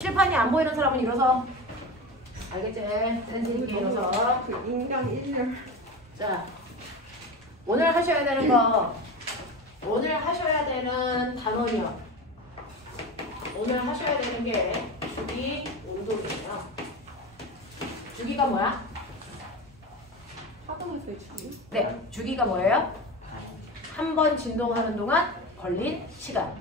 칠판이 안 보이는 사람은 일어서. 알겠지? 센스 있게 일어서. 그 인간 일렬. 자, 오늘 하셔야 되는 거. 오늘 하셔야 되는 단원이요. 오늘 하셔야 되는 게 주기 운동이에요. 주기가 뭐야? 파동에서의 주기? 네, 주기가 뭐예요? 한 번 진동하는 동안 걸린 시간.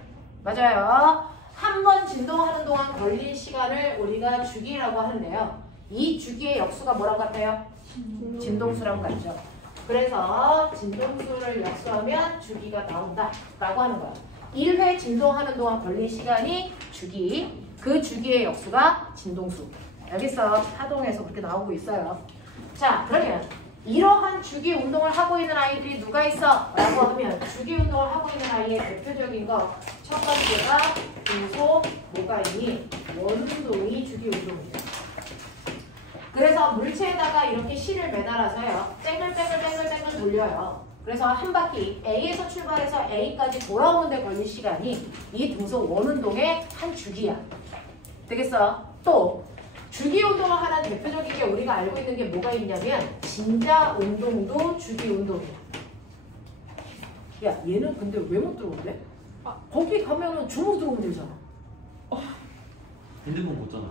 맞아요. 한 번 진동하는 동안 걸린 시간을 우리가 주기라고 하는데요. 이 주기의 역수가 뭐랑 같아요? 진동수랑 같죠. 그래서 진동수를 역수하면 주기가 나온다 라고 하는 거야. 1회 진동하는 동안 걸린 시간이 주기, 그 주기의 역수가 진동수. 알겠어? 파동에서 그렇게 나오고 있어요. 자, 그러면 이러한 주기 운동을 하고 있는 아이들이 누가 있어? 라고 하면 주기 운동을 하고 있는 아이의 대표적인 거 첫 번째가 등소, 뭐가 있니? 원운동이 주기 운동이에요. 그래서 물체에다가 이렇게 실을 매달아서요. 뺑글뺑글 돌려요. 그래서 한 바퀴 A에서 출발해서 A까지 돌아오는 데 걸린 시간이 이 등소 원운동의 한 주기야. 되겠어? 또 주기 운동을 하는 대표적인 게 우리가 알고 있는 게 뭐가 있냐면 진자 운동도 주기 운동이야. 야, 얘는 근데 왜 못 들어온대? 거기 가면은 줌으로 들어오면 되잖아. 핸드폰 못 잖아.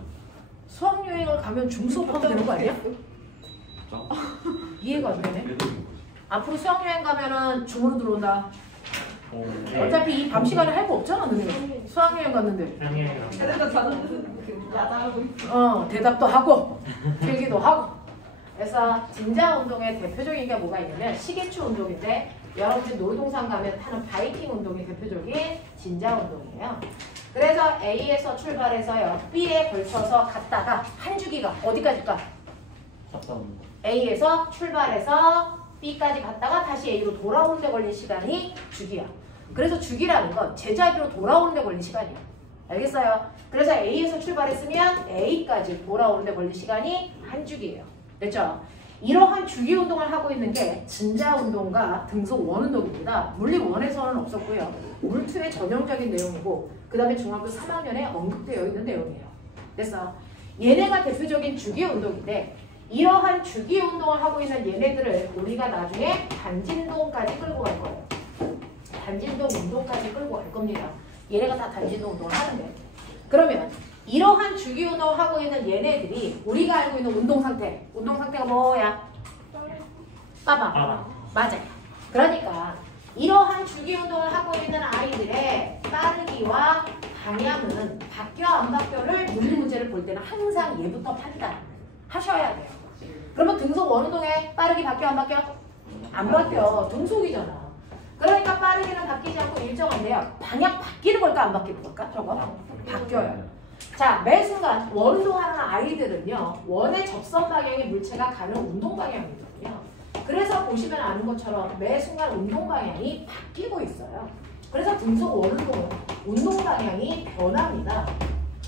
수학여행을 가면 줌 수업하면 되는 거 아니야? 이해가 안 되네. 앞으로 수학여행 가면은 줌으로 들어온다. 어차피 이 밤 시간에 할 거 없잖아, 너네. 수학여행 갔는데. 애들도 저는 야자하고 있어. 대답도 하고, 필기도 하고. 그래서 진자 운동의 대표적인 게 뭐가 있냐면 시계추 운동인데 여러분들 놀이동산 가면 타는 바이킹 운동이 대표적인 진자 운동이에요. 그래서 A에서 출발해서요. B에 걸쳐서 갔다가 한 주기가 어디까지 가? A에서 출발해서 B까지 갔다가 다시 A로 돌아오는 데 걸린 시간이 주기야. 그래서 주기라는 건 제자리로 돌아오는 데 걸린 시간이야. 알겠어요? 그래서 A에서 출발했으면 A까지 돌아오는 데 걸린 시간이 한 주기예요. 됐죠? 이러한 주기 운동을 하고 있는 게 진자 운동과 등소 원 운동입니다. 물리 1에서는 없었고요. 물 2의 전형적인 내용이고 그 다음에 중학교 3학년에 언급되어 있는 내용이에요. 그래서 얘네가 대표적인 주기 운동인데 이러한 주기 운동을 하고 있는 얘네들을 우리가 나중에 단진동까지 끌고 갈 거예요. 단진동 운동까지 끌고 갈 겁니다. 얘네가 다 단진동 운동을 하는데 그러면 이러한 주기 운동을 하고 있는 얘네들이 우리가 알고 있는 운동 상태가 뭐야? 빠방. 맞아요. 그러니까 이러한 주기 운동을 하고 있는 아이들의 빠르기와 방향은 바뀌어 안 바뀌어를 물리 문제를 볼 때는 항상 얘부터 판단하셔야 돼요. 그러면 등속 원운동에 빠르기 바뀌어 안 바뀌어? 안 바뀌어. 등속이잖아. 그러니까 빠르기는 바뀌지 않고 일정한데요. 방향 바뀌는 걸까 안 바뀌는 걸까? 저거? 바뀌어요. 자, 매 순간 원운동하는 아이들은요. 원의 접선 방향의 물체가 가는 운동 방향이거든요. 그래서 보시면 아는 것처럼 매 순간 운동 방향이 바뀌고 있어요. 그래서 등속 원운동은 운동 방향이 변합니다.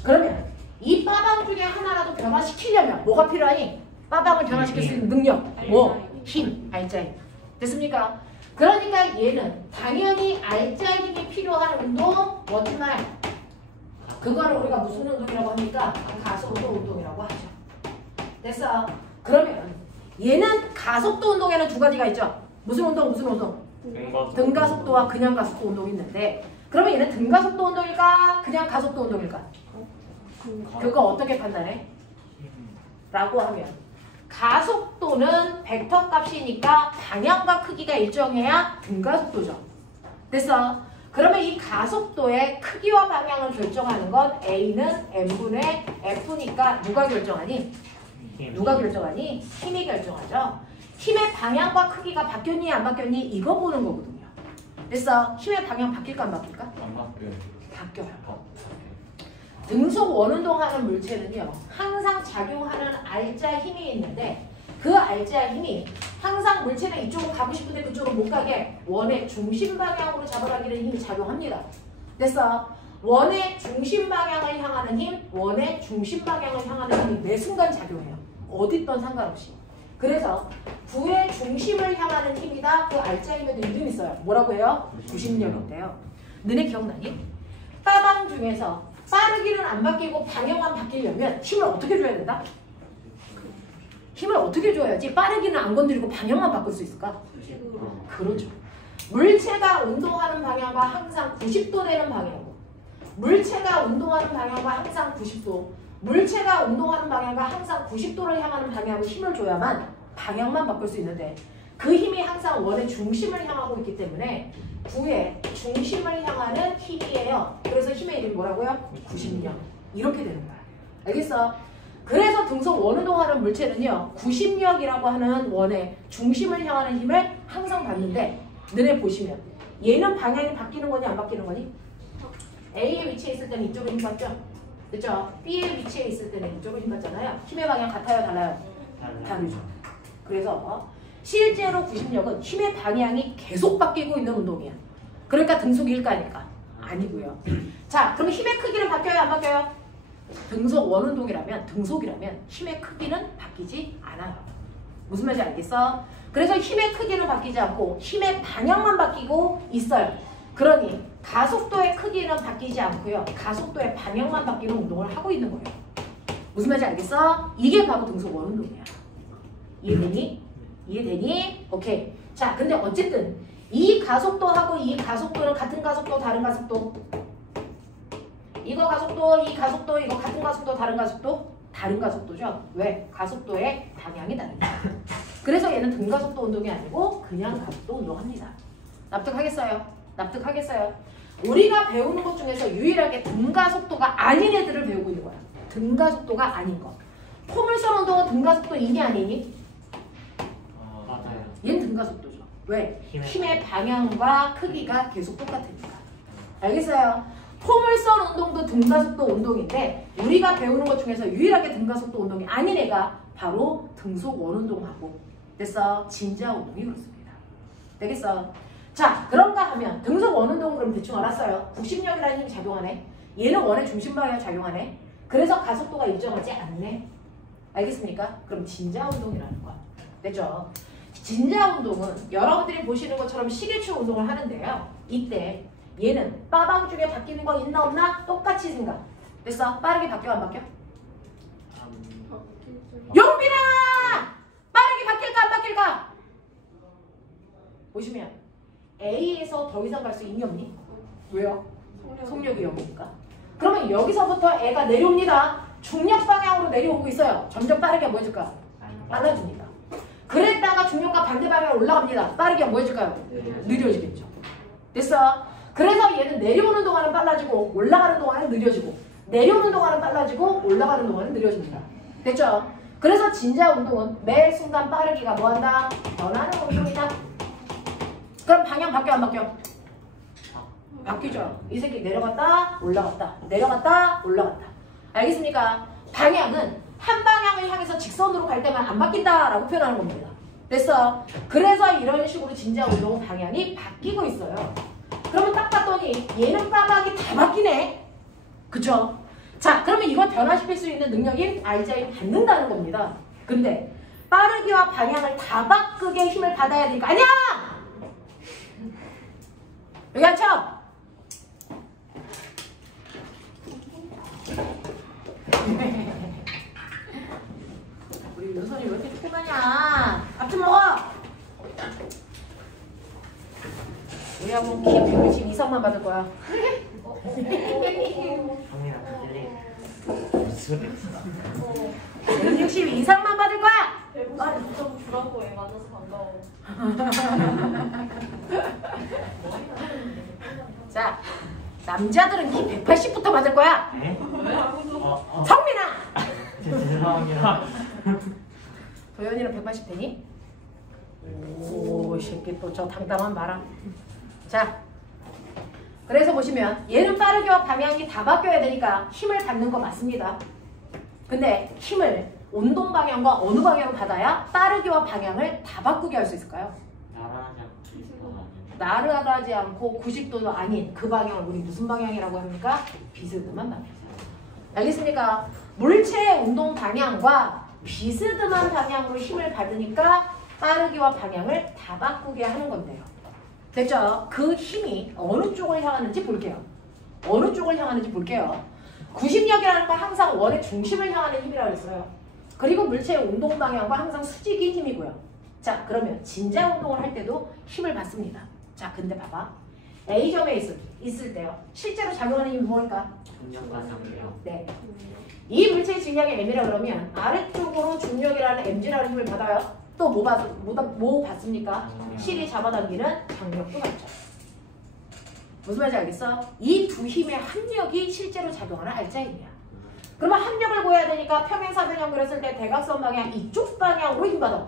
그러면 이 빠방 중에 하나라도 변화시키려면 뭐가 필요하니? 빠방을 변화시킬 수 있는 능력. 뭐? 힘. 알짜 힘. 됐습니까? 그러니까 얘는 당연히 알짜 힘이 필요한 운동, 뭐지만 그거를 우리가 무슨 운동이라고 합니까? 가속도 운동이라고 하죠. 됐어? 그러면 얘는 가속도 운동에는 두 가지가 있죠. 무슨 운동? 등가속도와 그냥 가속도 운동이 있는데 그러면 얘는 등가속도 운동일까? 그냥 가속도 운동일까? 그거 어떻게 판단해? 라고 하면 가속도는 벡터 값이니까 방향과 크기가 일정해야 등가속도죠. 됐어? 그러면 이 가속도의 크기와 방향을 결정하는 건 A는 M분의 F니까 누가 결정하니? 누가 결정하니? 힘이 결정하죠. 힘의 방향과 크기가 바뀌었니 안 바뀌었니? 이거 보는 거거든요. 그래서 힘의 방향 바뀔까 안 바뀔까? 안 바뀌어요. 바뀌어요. 등속 원운동하는 물체는요. 항상 작용하는 알짜 힘이 있는데 그 알짜 힘이 항상 물체는 이쪽으로 가고 싶은데 그쪽으로 못 가게 원의 중심 방향으로 잡아가기는 힘이 작용합니다. 그래서 원의 중심 방향을 향하는 힘, 원의 중심 방향을 향하는 힘이 매 순간 작용해요. 어디 있던 상관없이. 그래서 부의 중심을 향하는 힘이다. 그 알짜 힘에도 이름이 있어요. 뭐라고 해요? 구심력인데요. 너네 기억나니? 빠방 중에서 빠르기는 안 바뀌고 방향만 바뀌려면 힘을 어떻게 줘야 된다? 힘을 어떻게 줘야지 빠르기는 안 건드리고 방향만 바꿀 수 있을까? 그렇죠. 물체가 운동하는 방향과 항상 90도 되는 방향이고 물체가 운동하는 방향과 항상 90도 물체가 운동하는 방향과 항상 90도를 향하는 방향으로 힘을 줘야만 방향만 바꿀 수 있는데 그 힘이 항상 원의 중심을 향하고 있기 때문에 구의 중심을 향하는 힘이에요. 그래서 힘의 이름이 뭐라고요? 90력. 이렇게 되는 거야. 알겠어? 그래서 등속 원운동하는 물체는요. 90력이라고 하는 원의 중심을 향하는 힘을 항상 받는데 너네 보시면 얘는 방향이 바뀌는 거니 안 바뀌는 거니? A의 위치에 있을 때는 이쪽으로 힘 받죠? 그렇죠? B의 위치에 있을 때는 이쪽으로 힘 받잖아요. 힘의 방향 같아요? 달라요? 다르죠. 그래서 실제로 90력은 힘의 방향이 계속 바뀌고 있는 운동이야. 그러니까 등속이 일가니까 아니고요. 자, 그럼 힘의 크기는 바뀌어요? 안 바뀌어요? 등속 원운동이라면 등속이라면 힘의 크기는 바뀌지 않아요. 무슨 말인지 알겠어? 그래서 힘의 크기는 바뀌지 않고 힘의 방향만 바뀌고 있어요. 그러니 가속도의 크기는 바뀌지 않고요. 가속도의 방향만 바뀌는 운동을 하고 있는 거예요. 무슨 말인지 알겠어? 이게 바로 등속 원운동이야. 이해되니? 이해되니? 오케이. 자, 근데 어쨌든 이 가속도하고 이 가속도는 같은 가속도, 다른 가속도? 이거 가속도, 이 가속도, 이거 같은 가속도, 다른 가속도? 다른 가속도죠. 왜? 가속도의 방향이 다르니까. 그래서 얘는 등가속도 운동이 아니고 그냥 가속도 운동합니다. 납득하겠어요? 납득하겠어요? 우리가 배우는 것 중에서 유일하게 등가속도가 아닌 애들을 배우고 있는 거야. 등가속도가 아닌 거. 포물선 운동은 등가속도 이니 아니니? 맞아요. 얘는 등가속도죠. 왜? 힘의 방향과 크기가 계속 똑같으니까. 알겠어요? 포물선 운동도 등가속도 운동인데 우리가 배우는 것 중에서 유일하게 등가속도 운동이 아닌 애가 바로 등속 원운동하고 됐어? 진자 운동이 그렇습니다. 되겠어? 자, 그런가 하면 등속 원운동은 그럼 대충 알았어요. 90력이라는 힘이 작용하네. 얘는 원의 중심 방향에 작용하네. 그래서 가속도가 일정하지 않네. 알겠습니까? 그럼 진자 운동이라는 거야. 됐죠? 진자 운동은 여러분들이 보시는 것처럼 시계추 운동을 하는데요. 이때 얘는 빠방 중에 바뀌는 거 있나 없나? 똑같이 생각. 됐어? 빠르게 바뀌어 안 바뀌어? 용빈아! 빠르게 바뀔까 안 바뀔까? 보시면 A에서 더 이상 갈 수 있니 없니? 왜요? 속력이 0이니까. 그러면 여기서부터 애가 내려옵니다. 중력 방향으로 내려오고 있어요. 점점 빠르게 뭐 해줄까? 빨라집니다. 그랬다가 중력과 반대 방향으로 올라갑니다. 빠르게 뭐 해줄까요? 느려지겠죠. 됐어? 그래서 얘는 내려오는 동안은 빨라지고 올라가는 동안은 느려지고 내려오는 동안은 빨라지고 올라가는 동안은 느려집니다. 됐죠? 그래서 진자 운동은 매 순간 빠르기가 뭐한다? 변하는 운동이다. 그럼 방향 바뀌어 안 바뀌어? 바뀌죠. 이 새끼 내려갔다 올라갔다 내려갔다 올라갔다. 알겠습니까? 방향은 한 방향을 향해서 직선으로 갈 때만 안 바뀐다라고 표현하는 겁니다. 됐어? 그래서 이런 식으로 진자 운동은 방향이 바뀌고 있어요. 그러면 딱 봤더니 얘는 빠박이 다 바뀌네. 그쵸? 자, 그러면 이걸 변화시킬 수 있는 능력인 RGI 받는다는 겁니다. 근데 빠르기와 방향을 다 바꾸게 힘을 받아야 되니까 아니야! 여기 앉혀! 우리 윤선이 왜 이렇게 죽고 가냐? 밥 좀 먹어! 우리 학원 키 160 이상만 받을 거야. 형이랑 같이 160 이상만 받을 거야! 150점 주라고 애 맞아서 반가워. 자, 남자들은 키 180부터 받을 거야. 네? 성민아! 죄송합니다. 도현이는 180 되니? 오, 이 새끼 또 저 당당한 말아. 자, 그래서 보시면 얘는 빠르기와 방향이 다 바뀌어야 되니까 힘을 받는 거 맞습니다. 근데 힘을 운동 방향과 어느 방향으로 받아야 빠르기와 방향을 다 바꾸게 할 수 있을까요? 나르하지 않고 90도도 아닌 그 방향을 우리 무슨 방향이라고 합니까? 비스듬한 방향. 알겠습니까? 물체의 운동 방향과 비스듬한 방향으로 힘을 받으니까 빠르기와 방향을 다 바꾸게 하는 건데요. 됐죠? 그 힘이 어느 쪽을 향하는지 볼게요. 어느 쪽을 향하는지 볼게요. 구심력이라는 건 항상 원의 중심을 향하는 힘이라고 했어요. 그리고 물체의 운동 방향과 항상 수직이 힘이고요. 자, 그러면 진자 운동을 할 때도 힘을 받습니다. 자, 근데 봐봐. A점에 있을 때요. 실제로 작용하는 힘이 뭘까? 중력과 장력. 네. 이 물체의 질량이 M이라 그러면 아래쪽으로 중력이라는 mg라는 힘을 받아요. 또 뭐 받습니까? 실이 잡아당기는 장력도 받죠. 무슨 말인지 알겠어? 이 두 힘의 합력이 실제로 작용하는 알짜 힘이야. 그러면 합력을 구해야 되니까 평행사변형 그렸을 때 대각선 방향 이쪽 방향으로 힘받아.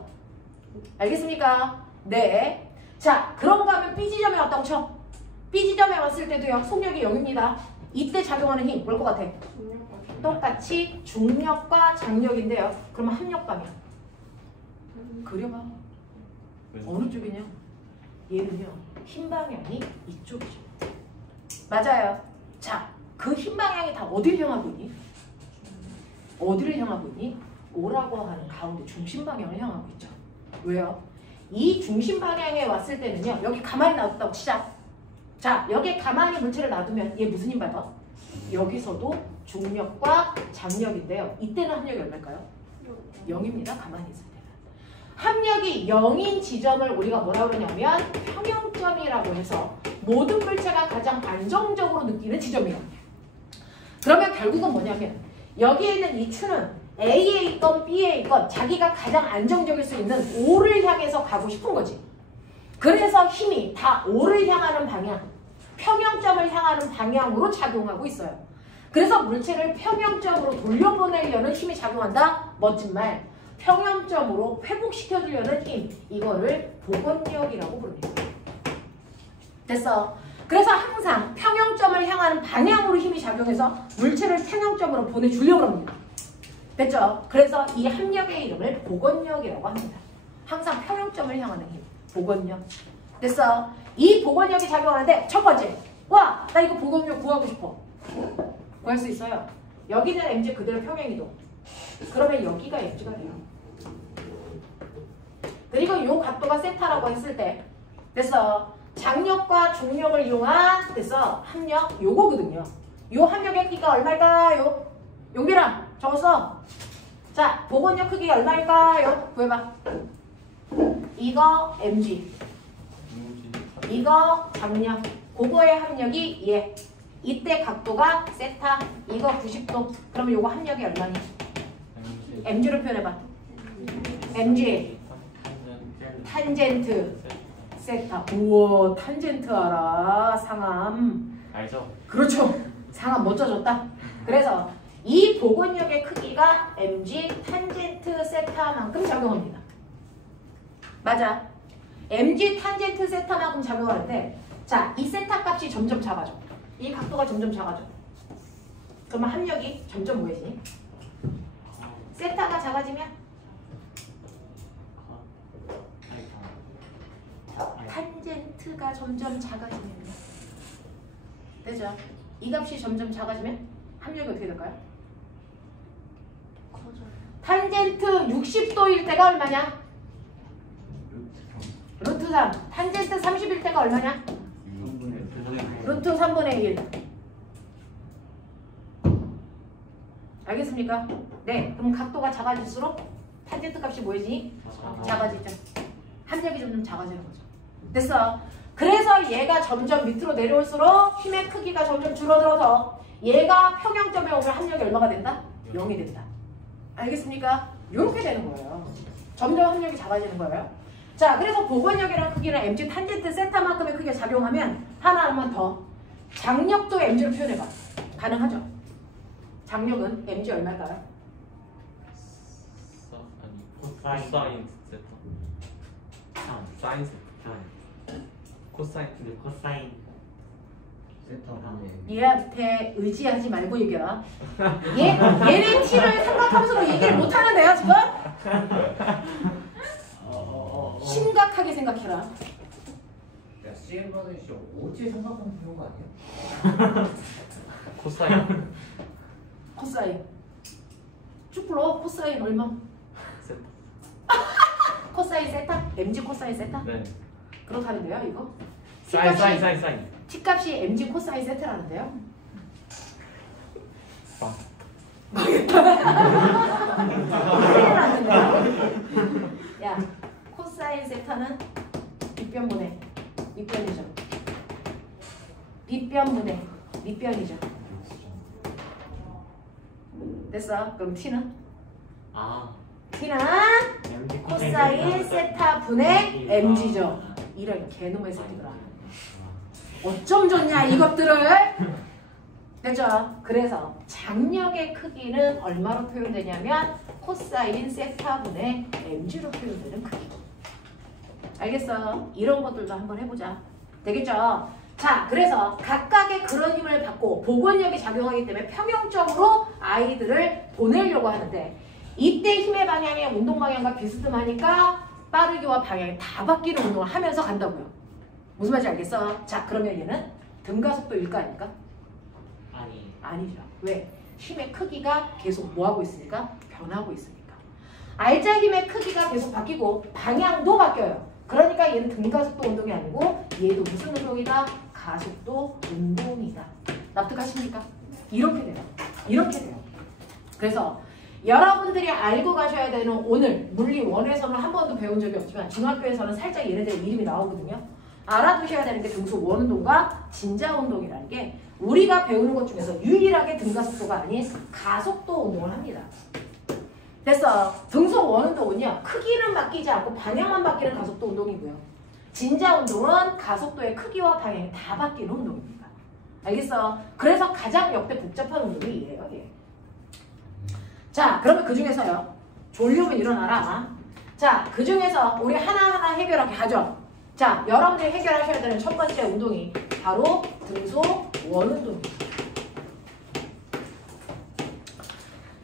알겠습니까? 네. 자, 그런가 하면 B지점에 왔다고 쳐. B지점에 왔을 때도요. 속력이 0입니다. 이때 작용하는 힘 뭘 것 같아? 똑같이 중력과 장력인데요. 그러면 합력 방향. 그려봐. 어느 쪽이냐? 얘는요. 힘 방향이 이쪽이죠. 맞아요. 자, 그 힘 방향이 다 어디를 향하고 있니? 어디를 향하고 있니? O라고 하는 가운데 중심 방향을 향하고 있죠. 왜요? 이 중심 방향에 왔을 때는요. 여기 가만히 놔뒀다고 치자. 자, 여기에 가만히 물체를 놔두면 얘 무슨 힘 받아? 여기서도 중력과 장력인데요. 이때는 합력이 얼마일까요? 0입니다. 가만히 있을 때는. 합력이 0인 지점을 우리가 뭐라고 그러냐면 평형점이라고 해서 모든 물체가 가장 안정적으로 느끼는 지점이에요. 그러면 결국은 뭐냐면 여기에 있는 이 추는 A에 있건 B에 있건 자기가 가장 안정적일 수 있는 O를 향해서 가고 싶은 거지. 그래서 힘이 다 O를 향하는 방향, 평형점을 향하는 방향으로 작용하고 있어요. 그래서 물체를 평형점으로 돌려보내려는 힘이 작용한다? 멋진 말. 평형점으로 회복시켜주려는 힘. 이거를 복원력이라고 부릅니다. 됐어. 그래서 항상 평형점을 향하는 방향으로 힘이 작용해서 물체를 평형점으로 보내주려고 합니다. 됐죠? 그래서 이 합력의 이름을 복원력이라고 합니다. 항상 평형점을 향하는 힘. 복원력. 됐어. 이 복원력이 작용하는데 첫 번째. 와! 나 이거 복원력 구하고 싶어. 구할 수 있어요. 여기는 mg 그대로 평행이동. 그러면 여기가 mg가 돼요. 그리고 이 각도가 세타라고 했을 때 됐어. 장력과 중력을 이용한 됐어. 합력 요거거든요. 요 합력의 크기가 얼마일까요? 용빈아 적었어. 자, 복원력 크기 얼마일까요? 구해봐. 이거 mg. 이거 장력. 그거의 합력이 얘. 이때 각도가 세타. 이거 90도. 그러면 요거 합력이 얼마니? mg로 표현해봐. mg. 탄젠트. 세타. 우와, 탄젠트 알아. 상함. 알죠? 그렇죠. 상함 멋져졌다. 그래서 이 복원력의 크기가 mg 탄젠트 세타만큼 작용합니다. 맞아. mg 탄젠트 세타만큼 작용하는데 자, 이 세타 값이 점점 작아져. 이 각도가 점점 작아져. 그러면 합력이 점점 뭐해지니? 세타가 작아지면 탄젠트가 점점 작아집니다. 되죠? 이 값이 점점 작아지면 합력이 어떻게 될까요? 탄젠트 60도일 때가 얼마냐? 루트 3. 탄젠트 30일 때가 얼마냐? 루트 3분의 1. 알겠습니까? 네. 그럼 각도가 작아질수록 탄젠트 값이 뭐이지? 작아지죠. 합력이 점점 작아지는 거죠. 됐어. 그래서 얘가 점점 밑으로 내려올수록 힘의 크기가 점점 줄어들어서 얘가 평형점에 오면 합력이 얼마가 된다? 0이 된다. 알겠습니까? 이렇게 되는 거예요. 점점 합력이 작아지는 거예요. 자, 그래서 복원력이랑 크기는 mg 탄젠트 세타만큼의 크기가 작용하면 하나만 더. 장력도 mg로 표현해봐. 가능하죠? 장력은 mg 얼마일까요? 코사인 세타. 사인 세타. 코사인. 근데 코사인 세타는 얘한테 의지하지 말고 얘기해라. 얘네 t를 생각하면서도 얘기를 못하는데요 지금? 심각하게 생각해라. 야, CM받은 씨 어찌 생각하면 되는 거 아니야? 코사인 코사인. 쭉 불러. 코사인 얼마? 세타. 코사인 세타? mg 코사인 세타? 네. 그렇다는데요 이거? 사인. t값이 mg 코사인 세타라는데요? 큰일 났는데. 야, 코사인 세타는 빗변분의 밑변이죠. 빗변분의 밑변이죠. 됐어? 그럼 t는? t는 코사인 세타 분의 mg죠. 이런 개놈의 새끼들아. 어쩜 좋냐 이것들을. 됐죠? 그래서 장력의 크기는 얼마로 표현되냐면 코사인 세타분의 mg로 표현되는 크기. 알겠어? 이런 것들도 한번 해보자. 되겠죠? 자, 그래서 각각의 그런 힘을 받고 복원력이 작용하기 때문에 평형적으로 아이들을 보내려고 하는데 이때 힘의 방향이 운동 방향과 비스듬하니까 빠르기와 방향이 다 바뀌는 운동을 하면서 간다고요. 무슨 말인지 알겠어? 자, 그러면 얘는 등가속도일까 아닐까? 아니죠. 왜? 힘의 크기가 계속 뭐하고 있으니까? 변하고 있으니까. 알짜 힘의 크기가 계속 바뀌고 방향도 바뀌어요. 그러니까 얘는 등가속도 운동이 아니고 얘도 무슨 운동이다? 가속도 운동이다. 납득하십니까? 이렇게 돼요. 이렇게 돼요. 그래서 여러분들이 알고 가셔야 되는 오늘 물리 1에서는 한 번도 배운 적이 없지만 중학교에서는 살짝 얘네들 이름이 나오거든요. 알아두셔야 되는 게 등속 원운동과 진자운동이라는 게 우리가 배우는 것 중에서 유일하게 등가속도가 아닌 가속도 운동을 합니다. 됐어. 등속 원운동은요. 크기는 바뀌지 않고 방향만 바뀌는 가속도 운동이고요. 진자운동은 가속도의 크기와 방향이 다 바뀌는 운동입니다. 알겠어? 그래서 가장 역대 복잡한 운동이 이래요. 예. 자, 그러면 그 중에서요. 졸려면 일어나라. 자, 그 중에서 우리 하나하나 해결하게 하죠. 자, 여러분들이 해결하셔야 되는 첫 번째 운동이 바로 등속 원운동입니다.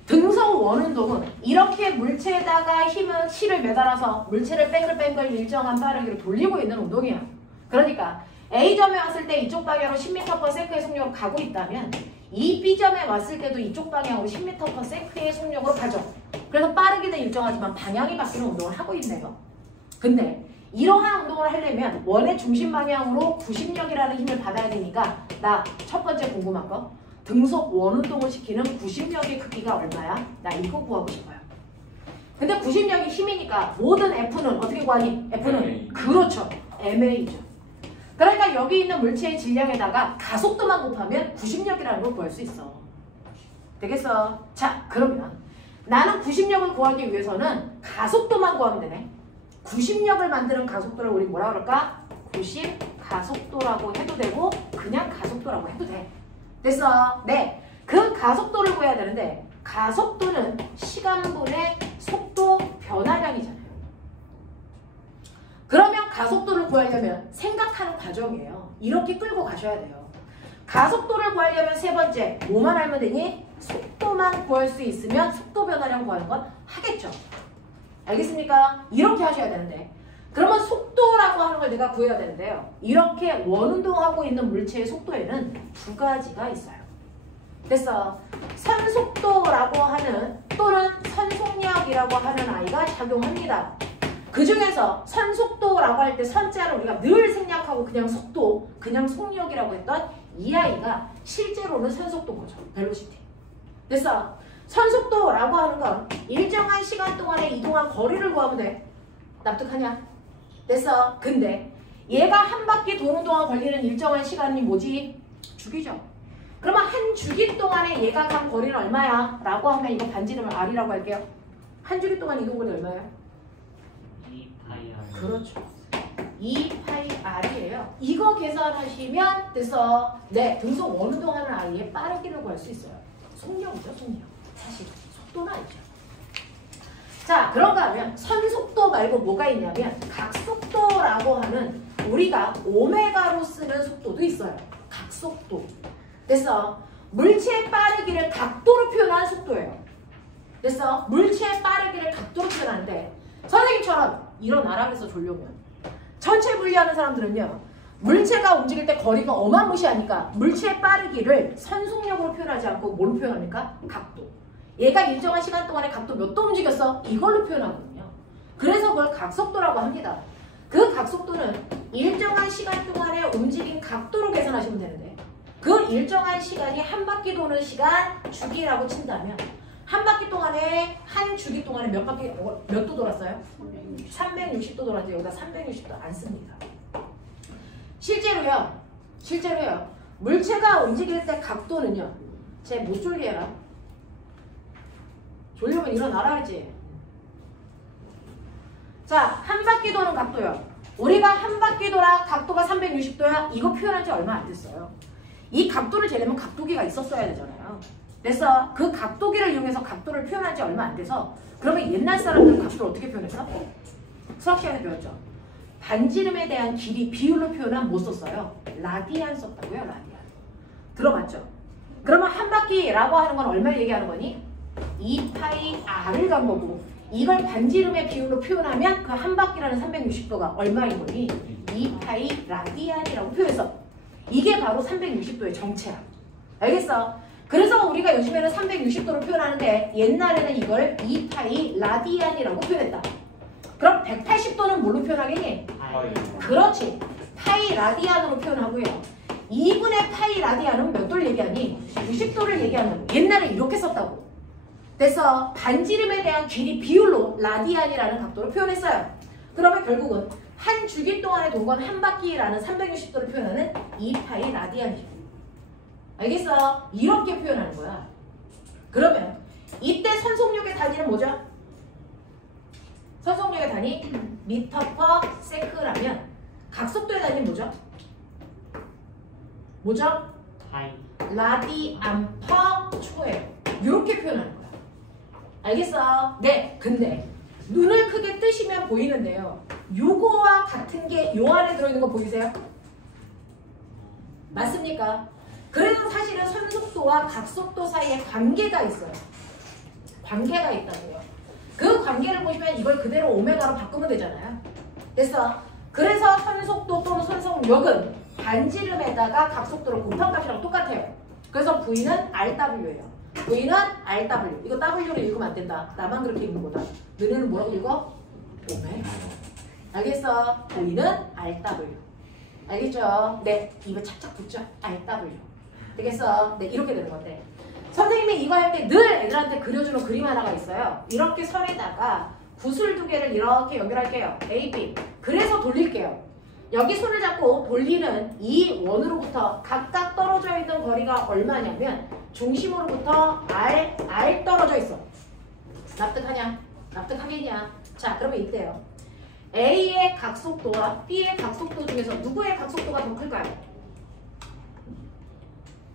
등속 원운동은 이렇게 물체에다가 실을 매달아서 물체를 뱅글뱅글 일정한 빠르기로 돌리고 있는 운동이야. 그러니까 A점에 왔을 때 이쪽 방향으로 10m/s의 속력으로 가고 있다면 이 B점에 왔을 때도 이쪽 방향으로 10m/s의 속력으로 가죠. 그래서 빠르기는 일정하지만 방향이 바뀌는 운동을 하고 있네요. 근데 이러한 운동을 하려면 원의 중심 방향으로 구심력이라는 힘을 받아야 되니까 나 첫 번째 궁금한 거 등속 원운동을 시키는 구심력의 크기가 얼마야? 나 이거 구하고 싶어요. 근데 구심력이 힘이니까 모든 F는 어떻게 구하니? F는 MA. 그렇죠. MA죠. 그러니까 여기 있는 물체의 질량에다가 가속도만 곱하면 구심력이라는 걸 구할 수 있어. 되겠어? 자, 그러면 나는 구심력을 구하기 위해서는 가속도만 구하면 되네. 구심력을 만드는 가속도를 우리 뭐라 그럴까? 구심 가속도라고 해도 되고 그냥 가속도라고 해도 돼. 됐어? 네. 그 가속도를 구해야 되는데 가속도는 시간분의 속도 변화량이잖아요. 그러면 가속도를 구하려면 생각하는 과정이에요. 이렇게 끌고 가셔야 돼요. 가속도를 구하려면 세 번째 뭐만 알면 되니? 속도만 구할 수 있으면 속도 변화량 구하는 건 하겠죠. 알겠습니까? 이렇게 하셔야 되는데 그러면 속도라고 하는 걸 내가 구해야 되는데요. 이렇게 원운동하고 있는 물체의 속도에는 두 가지가 있어요. 됐어. 선속도라고 하는 또는 선속력이라고 하는 아이가 작용합니다. 그 중에서 선속도라고 할 때 선자를 우리가 늘 생략하고 그냥 속도, 그냥 속력이라고 했던 이 아이가 실제로는 선속도인 거죠. 벨로시티. 됐어. 선속도라고 하는 건 일정한 시간 동안에 이동한 거리를 구하면 돼. 납득하냐? 됐어. 근데 얘가 한 바퀴 도는 동안 걸리는 일정한 시간이 뭐지? 주기죠. 그러면 한 주기 동안에 얘가 간 거리는 얼마야? 라고 하면 이거 반지름을 R이라고 할게요. 한 주기 동안 이동 거리 얼마야? 2πr. 그렇죠. 2πr이에요. 이거 계산하시면 됐어. 네, 등속 원운동하는 아이의 빠르기를 구할 수 있어요. 속력이죠, 속력. 사실 속도는 아니죠. 자, 그런가 하면 선속도 말고 뭐가 있냐면 각속도라고 하는 우리가 오메가로 쓰는 속도도 있어요. 각속도. 됐어. 물체의 빠르기를 각도로 표현하는 속도예요. 됐어. 물체의 빠르기를 각도로 표현하는데 선생님처럼 일어나라 그래서 졸려면 전체 분리하는 사람들은요. 물체가 움직일 때 거리가 어마무시하니까 물체의 빠르기를 선속력으로 표현하지 않고 뭘로 표현합니까? 각도. 얘가 일정한 시간 동안에 각도 몇 도 움직였어? 이걸로 표현하거든요. 그래서 그걸 각속도라고 합니다. 그 각속도는 일정한 시간 동안에 움직인 각도로 계산하시면 되는데 그 일정한 시간이 한 바퀴 도는 시간 주기라고 친다면 한 바퀴 동안에 한 주기 동안에 몇 도 돌았어요? 360도 돌았죠. 여기다 360도 안 씁니다. 실제로요. 물체가 움직일 때 각도는요. 쟤 못 졸게 해라. 졸려면 일어나라 그랬지. 자, 한 바퀴 도는 각도요. 우리가 한 바퀴 돌아 각도가 360도야. 이거 표현한 지 얼마 안 됐어요. 이 각도를 재려면 각도기가 있었어야 되잖아요. 그래서 그 각도기를 이용해서 각도를 표현한 지 얼마 안 돼서 그러면 옛날 사람들은 각도를 어떻게 표현했어? 수학 시간에 배웠죠. 반지름에 대한 길이 비율로 표현은 못 썼어요. 라디안 썼다고요. 라디안. 들어봤죠? 그러면 한 바퀴라고 하는 건 얼마를 얘기하는 거니? 2파이 r을 간 거고 이걸 반지름의 비율로 표현하면 그 한 바퀴라는 360도가 얼마인 거니? 2파이 라디안이라고 표현했어. 이게 바로 360도의 정체야. 알겠어? 그래서 우리가 요즘에는 360도로 표현하는데 옛날에는 이걸 2파이 라디안이라고 표현했다. 그럼 180도는 뭘로 표현하겠니? 그렇지. 파이 라디안으로 표현하고요. 2분의 파이 라디안은 몇 도를 얘기하니? 90도를 얘기한다고. 옛날에 이렇게 썼다고. 그래서 반지름에 대한 길이 비율로 라디안이라는 각도로 표현했어요. 그러면 결국은 한 주기 동안에 돈 건 한 바퀴라는 360도를 표현하는 2파이 라디안이죠. 알겠어? 이렇게 표현하는 거야. 그러면 이때 선속력의 단위는 뭐죠? 선속력의 단위 미터 퍼 세크라면 각속도의 단위는 뭐죠? 뭐죠? 라디안 퍼 초예요. 이렇게 표현하는 거야. 알겠어? 네. 근데 눈을 크게 뜨시면 보이는데요. 요거와 같은 게 요 안에 들어있는 거 보이세요? 맞습니까? 그래서 사실은 선속도와 각속도 사이에 관계가 있어요. 관계가 있다고요. 그 관계를 보시면 이걸 그대로 오메가로 바꾸면 되잖아요. 됐어? 그래서 선속도 또는 선속력은 반지름에다가 각속도를 곱한 값이랑 똑같아요. 그래서 V는 RW예요. V는 RW. 이거 W로 읽으면 안 된다. 나만 그렇게 읽는 거다. 너네는 뭐라고 읽어? 오메가. 알겠어? V는 RW. 알겠죠? 네. 입에 착착 붙죠? RW. 되겠어? 네. 이렇게 되는 건데. 선생님이 이거 할 때 늘 애들한테 그려주는 그림 하나가 있어요. 이렇게 선에다가 구슬 두 개를 이렇게 연결할게요. A, B. 그래서 돌릴게요. 여기 손을 잡고 돌리는 이 원으로부터 각각 떨어져 있는 거리가 얼마냐면 중심으로부터 R 떨어져 있어. 납득하냐? 납득하겠냐? 자, 그러면 이때요. A의 각속도와 B의 각속도 중에서 누구의 각속도가 더 클까요?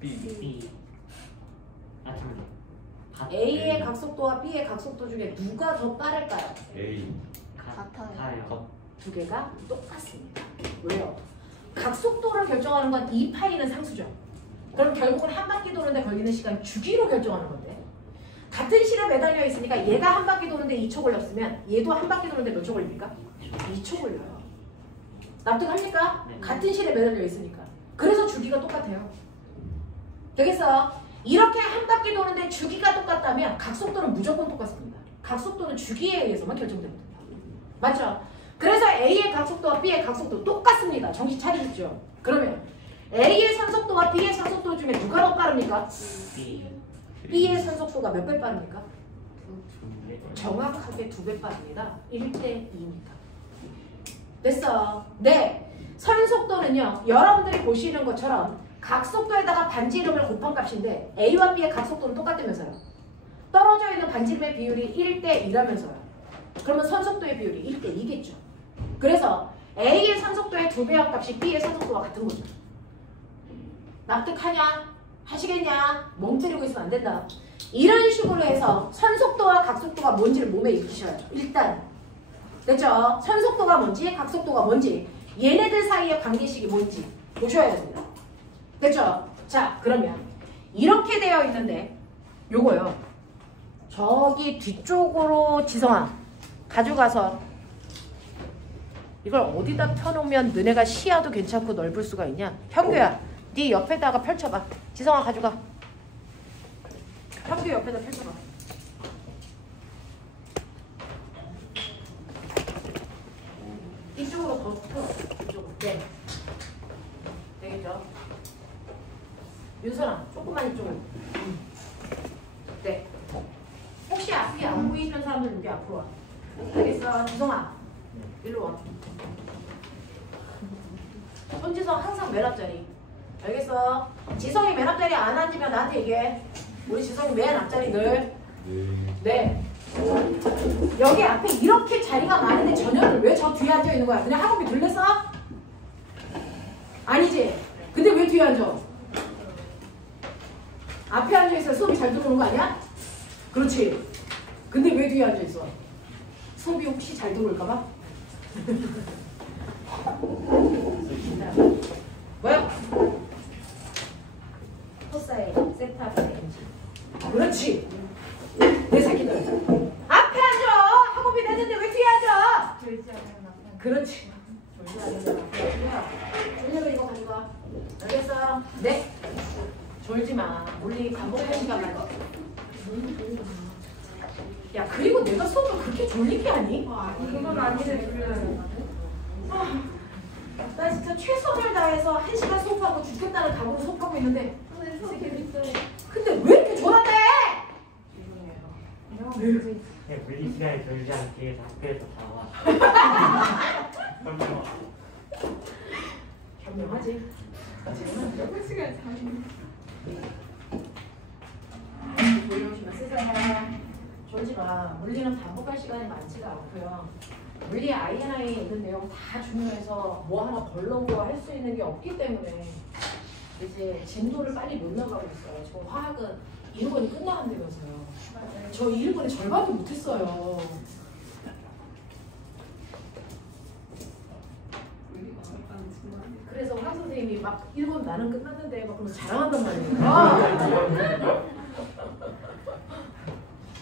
B. A의 각속도와 B의 각속도 중에 누가 더 빠를까요? A. 같아요. 두 개가 똑같습니다. 왜요? 각속도를 결정하는 건 2파이는 상수죠. 그럼 결국은 한 바퀴 도는데 걸리는 시간 주기로 결정하는 건데 같은 실에 매달려 있으니까 얘가 한 바퀴 도는데 2초 걸렸으면 얘도 한 바퀴 도는데 몇 초 걸립니까? 2초 걸려요. 납득합니까? 네. 같은 실에 매달려 있으니까. 그래서 주기가 똑같아요. 되겠어? 이렇게 한 바퀴 도는데 주기가 똑같다면 각속도는 무조건 똑같습니다. 각속도는 주기에 의해서만 결정됩니다. 맞죠? 그래서 A의 각속도와 B의 각속도 똑같습니다. 정신 차리십시오. 그러면 A의 선속도와 B의 선속도 중에 누가 더 빠릅니까? B의 선속도가 몇 배 빠릅니까? 정확하게 2배 빠릅니다. 1대2입니다. 됐어? 네. 선속도는요. 여러분들이 보시는 것처럼 각속도에다가 반지름을 곱한 값인데 A와 B의 각속도는 똑같다면서요. 떨어져 있는 반지름의 비율이 1대2라면서요. 그러면 선속도의 비율이 1대2겠죠. 그래서 A의 선속도의 2배의 값이 B의 선속도와 같은 거죠. 납득하냐? 하시겠냐? 멍때리고 있으면 안 된다. 이런 식으로 해서 선속도와 각속도가 뭔지를 몸에 익히셔야 돼요. 일단 됐죠? 선속도가 뭔지 각속도가 뭔지 얘네들 사이의 관계식이 뭔지 보셔야 됩니다. 됐죠? 자, 그러면 이렇게 되어 있는데 요거요. 저기 뒤쪽으로 지성아 가져가서 이걸 어디다 펴놓으면 너네가 시야도 괜찮고 넓을 수가 있냐? 현규야, 네 옆에다가 펼쳐봐. 지성아 가져가. 현규 옆에다 펼쳐봐. 이쪽으로 더 펴. 이쪽으로. 네. 되겠죠? 윤선아, 조금만 이쪽으로. 네. 혹시 앞이 안 보이시는 사람들 여기 앞으로 와. 알겠어. 지성아, 일로 와. 손지성 항상 맨 앞자리. 알겠어. 지성이 맨 앞자리 안 앉으면 나한테 얘기해. 우리 지성이 맨 앞자리 늘. 네. 여기 앞에 이렇게 자리가 많은데 전혀를 왜 저 뒤에 앉아 있는 거야? 그냥 학업이 들렸어? 아니지? 근데 왜 뒤에 앉아? 앞에 앉아 있어야 수업이 잘 들어오는 거 아니야? 그렇지. 근데 왜 뒤에 앉아 있어? 수업이 혹시 잘 들어올까 봐? 뭐야? 코사인 세타 벤지. 그렇지. 내 새끼들. 앞에 앉아. 학업이 됐는데 왜 뒤에 앉아? 그렇지. 졸려면 이거 가져가. 알겠어? 네. 졸지 마. 우리 반복할 시간만. 야, 그리고 내가 수업을 그렇게 졸리게 하니? 그건 아니래. 나 진짜 최선을 다해서 1시간 수업하고 죽겠다는 각오로 수업하고 있는데 근데 왜 이렇게 졸았대? 물리 시간에 졸지 않기 위해서 학교에서 다 와. 현명하지? 몇 시간 잠이. 졸려오시면 쓰세요. 졸지 마. 물리는 반복할 시간이 많지가 않고요. 물리 INI에 있는 내용 다 중요해서 뭐 하나 벌렁거 할 수 있는 게 없기 때문에 이제 진도를 빨리 못 나가고 있어요. 저 화학은 1번이 끝나간다면서요. 저 1번에 절반도 못했어요. 그래서 황 선생님이 막 1번 나는 끝났는데 막 그러면 자랑한단 말이에요.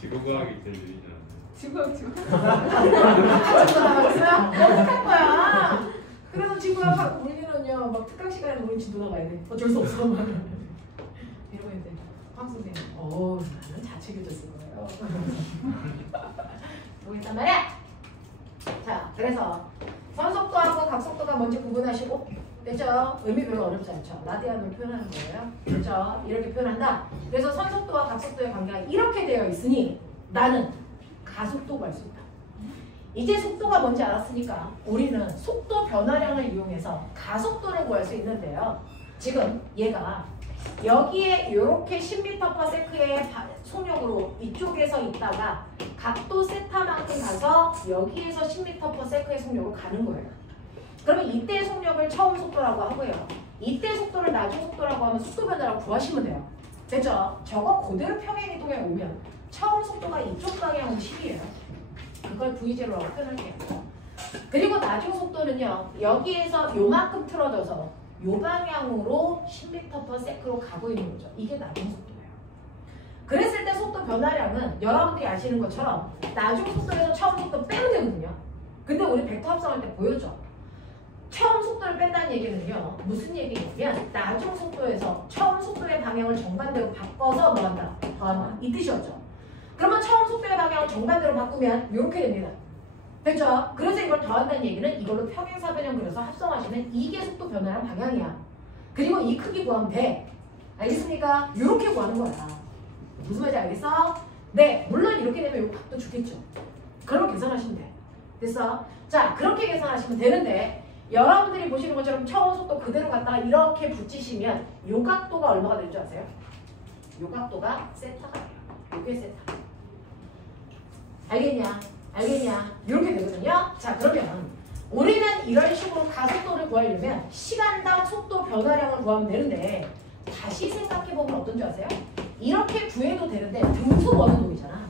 지구과학이 제일 느리잖아. 지금. 같이 나가겠어요? 어떡할 거야? 그래서 지구과학 우리는요 막 특강 시간에 우리 진도 나가야 돼. 어쩔 수 없어. 이러고 있는데 황 선생님 나는 자책해줬을 거예요. 모르겠단 말이야. 자, 그래서 선속도하고 각속도가 먼저 구분하시고 됐죠? 의미 별로 어렵지 않죠? 라디안으로 표현하는 거예요. 됐죠? 이렇게 표현한다. 그래서 선속도와 각속도의 관계가 이렇게 되어 있으니 나는 가속도 구할 수 있다. 이제 속도가 뭔지 알았으니까 우리는 속도 변화량을 이용해서 가속도를 구할 수 있는데요. 지금 얘가 여기에 이렇게 10m/s의 속력으로 이쪽에서 있다가 각도 세타만큼 가서 여기에서 10m/s의 속력으로 가는 거예요. 그러면 이때의 속력을 처음 속도라고 하고요. 이때 속도를 나중 속도라고 하면 속도 변화라고 구하시면 돼요. 됐죠? 저거 그대로 평행이동에 오면 처음 속도가 이쪽 방향으로 10이에요. 그걸 V제로라고 표현할게요. 그리고 나중 속도는요. 여기에서 요만큼 틀어져서 요 방향으로 10m/s로 가고 있는 거죠. 이게 나중 속도예요. 그랬을 때 속도 변화량은 여러분들이 아시는 것처럼 나중 속도에서 처음 속도 빼면 되거든요. 근데 우리 벡터 합성할 때 보였죠? 처음 속도를 뺀다는 얘기는요. 무슨 얘기냐면 나중 속도에서 처음 속도의 방향을 정반대로 바꿔서 뭐한다? 더한다. 이 뜻이었죠. 그러면 처음 속도의 방향을 정반대로 바꾸면 이렇게 됩니다. 됐죠? 그래서 이걸 더한다는 얘기는 이걸로 평행사변형 그려서 합성하시면 이게 속도 변화량 방향이야. 그리고 이 크기 구하면 돼. 알겠습니까? 이렇게 구하는 거야. 무슨 말인지 알겠어? 네, 물론 이렇게 되면 이 값도 주겠죠. 그럼 계산하시면 돼. 됐어? 자, 그렇게 계산하시면 되는데 여러분들이 보시는 것처럼 처음 속도 그대로 갖다가 이렇게 붙이시면 요 각도가 얼마가 될 줄 아세요? 요 각도가 세타가 돼요. 요게 세타. 알겠냐? 알겠냐? 이렇게 되거든요. 자, 그러면 우리는 이런 식으로 가속도를 구하려면 시간당 속도 변화량을 구하면 되는데 다시 생각해보면 어떤 줄 아세요? 이렇게 구해도 되는데 등속 원운동이잖아.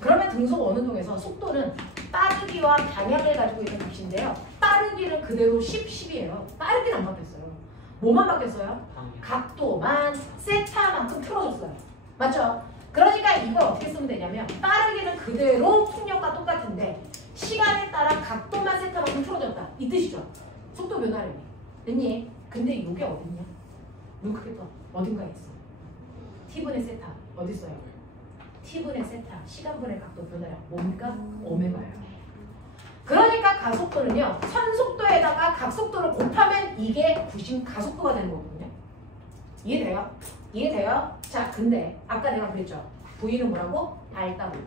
그러면 등속 원운동에서 속도는 빠르기와 방향을 가지고 있는 값인데요. 빠르기는 그대로 10, 10이에요. 빠르기는 안 바뀌었어요. 뭐만 바뀌었어요? 각도만 세타만큼 틀어졌어요. 맞죠? 그러니까 이걸 어떻게 쓰면 되냐면 빠르기는 그대로 속력과 똑같은데 시간에 따라 각도만 세타만큼 틀어졌다. 이 뜻이죠. 속도 변화량이. 됐니? 근데 이게 어딨냐? 눈 크게 떠. 어딘가에 있어. t분의 세타. 어디 있어요? t분의 세타. 시간분의 각도 변화량. 뭡니까? 오메가예요. 그러니까 가속도는요. 선속도에다가 각속도를 곱하면 이게 구심 가속도가 되는 거거든요. 이해돼요? 이해돼요? 자, 근데 아까 내가 그랬죠. V는 뭐라고? RW.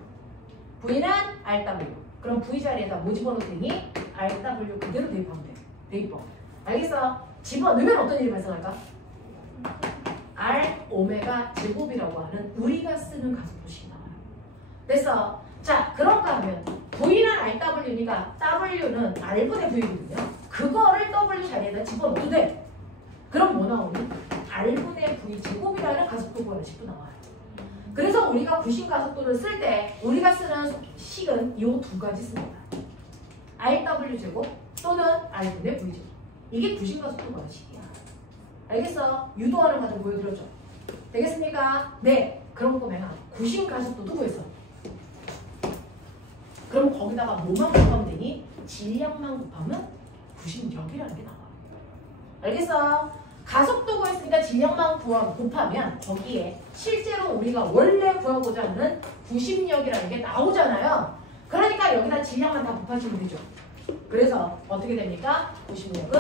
V는 RW. 그럼 V 자리에다 뭐 집어넣더니 RW 그대로 대입하면 돼. 대입법. 알겠어? 집어넣으면 어떤 일이 발생할까? R 오메가 제곱이라고 하는 우리가 쓰는 가속도식이 나와요. 됐어? 자, 그런가 하면 V는 RW니까 W는 R분의 V거든요. 그거를 W 자리에다 집어넣어도 돼. 그럼 뭐 나오니? R분의 V 제곱이라는 가속도 구하는 식도 나와요. 그래서 우리가 구심 가속도를 쓸 때 우리가 쓰는 식은 이 두 가지 씁니다. RW 제곱 또는 R분의 V 제곱. 이게 구심 가속도 구하는 식이야. 알겠어? 유도하는 과정 보여드렸죠? 되겠습니까? 네. 그럼 보면 구심 가속도도 구했어. 그럼 거기다가 뭐만 곱하면 되니? 질량만 곱하면 구심력이라는 게 나와. 알겠어? 가속도 구했으니까 질량만 곱하면 거기에 실제로 우리가 원래 구하고자 하는 구심력이라는 게 나오잖아요. 그러니까 여기다 질량만 다 곱하시면 되죠. 그래서 어떻게 됩니까? 구심력은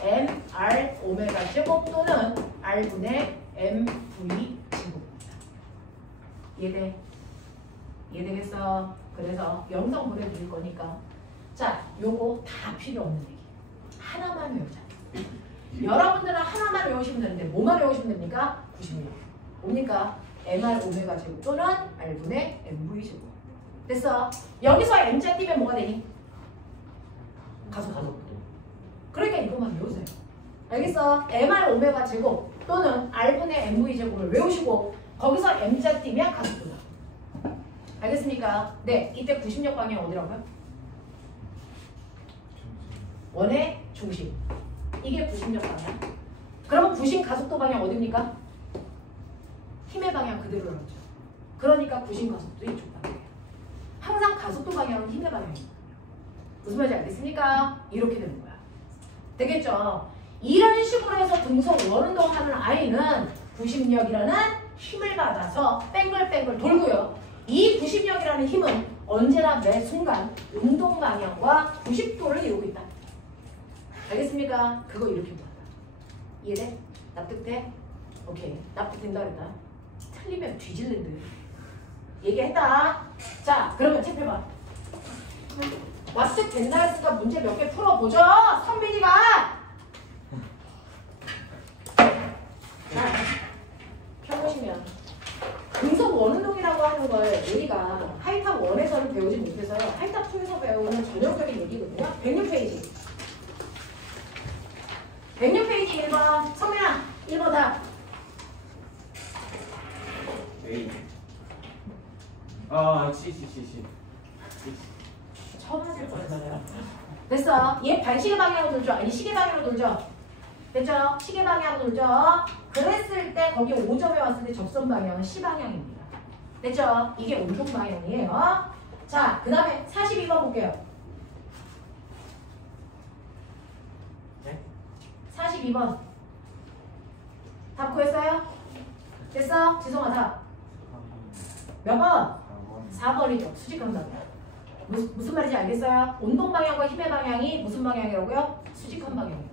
mr 오메가 제곱 또는 r분의 mv 제곱입니다. 이해돼? 이해되겠어? 그래서 영상 보내드릴 거니까 자, 요거 다 필요 없는 얘기. 하나만 외우자. 여러분들은 하나만 외우시면 되는데 뭐만 외우시면 됩니까? 구심력. 뭡니까? mr 오메가 제곱 또는 r분의 mv 제곱. 됐어? 여기서 m자 띄면 뭐가 되니? 가속도. 그러니까 이것만 외우세요. 알겠어? mr 오메가 제곱 또는 r분의 mv 제곱을 외우시고 거기서 m자 띄면 가속도다. 알겠습니까? 네, 이때 구심력 방향 어디라고요? 원의 중심. 이게 구심력 방향. 그러면 구심 가속도 방향 어디입니까? 힘의 방향 그대로 나오죠. 그러니까 구심 가속도 이쪽 방향이에요. 항상 가속도 방향은 힘의 방향입니다. 무슨 말인지 알겠습니까? 이렇게 되는 거야. 되겠죠? 이런 식으로 해서 등속 원운동하는 아이는 구심력이라는 힘을 받아서 뺑글뺑글 돌고요. 이 구심력이라는 힘은 언제나 매 순간 운동 방향과 90도를 이루고 있다. 알겠습니까? 그거 이렇게 보는 거야. 이해돼? 납득돼? 오케이. 납득된다 그랬다. 틀리면 뒤질랜드. 얘기했다. 자, 그러면 책 펴봐. 왓쓱 됐나 했으니까 문제 몇 개 풀어보죠. 선빈이가. 자, 펴보시면 등속 원운동이라고 하는 걸 우리가 하이탑 1에서는 배우지 못해서요. 하이탑 2에서 배우는 전형적인 얘기거든요. 106페이지. 106페이지 1번. 성민아, 1번 답. A. C. 처음 하실 뻔했어요. 됐어. 얘 반시계 방향으로 돌죠. 아니 시계 방향으로 돌죠. 됐죠? 시계 방향으로 돌죠. 그랬을 때 거기 5점에 왔을 때 접선 방향은 C 방향입니다. 됐죠? 이게 운동 방향이에요. 자, 그 다음에 42번 볼게요. 네? 42번. 답 구했어요? 됐어? 지성아 몇 번? 4번이죠. 수직함답니다. 무슨 말인지 알겠어요? 운동 방향과 힘의 방향이 무슨 방향이라고요? 수직한 방향이에요.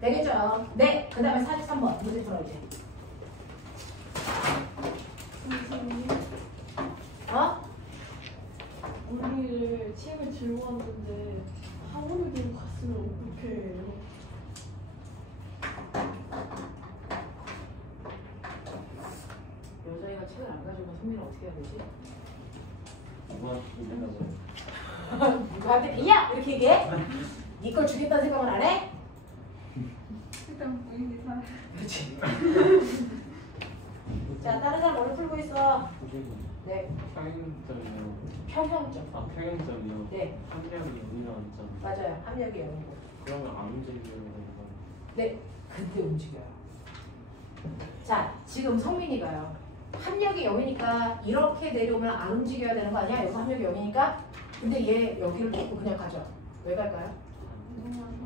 되겠죠? 네. 그 다음에 43번. 문제 풀어 이제. 선생님, 어? 우리를 책을 들고 왔는데 학원을 들고 갔으면 어떡해. 여자애가 책을 안 가져오면 선민은 어떻게 해야 되지? 누구한테 비냐? 이렇게 얘기해? 네 걸 주겠다는 생각은 안 해? 일단 본인이 사. 그렇지. 자, 다른 사람 오늘 풀고 있어. 네. 평행점이요. 평형점. 평행점이요. 네. 함량이 0이나 점. 맞아요. 합력이 0이고. 그러면 안 움직이는 네. 그때 움직여요. 자, 지금 성민이가요. 합력이 0이니까 이렇게 내려오면 안 움직여야 되는 거 아니야? 여기서 합력이 0이니까? 근데 얘 여기를 놓고 그냥 가죠. 왜 갈까요?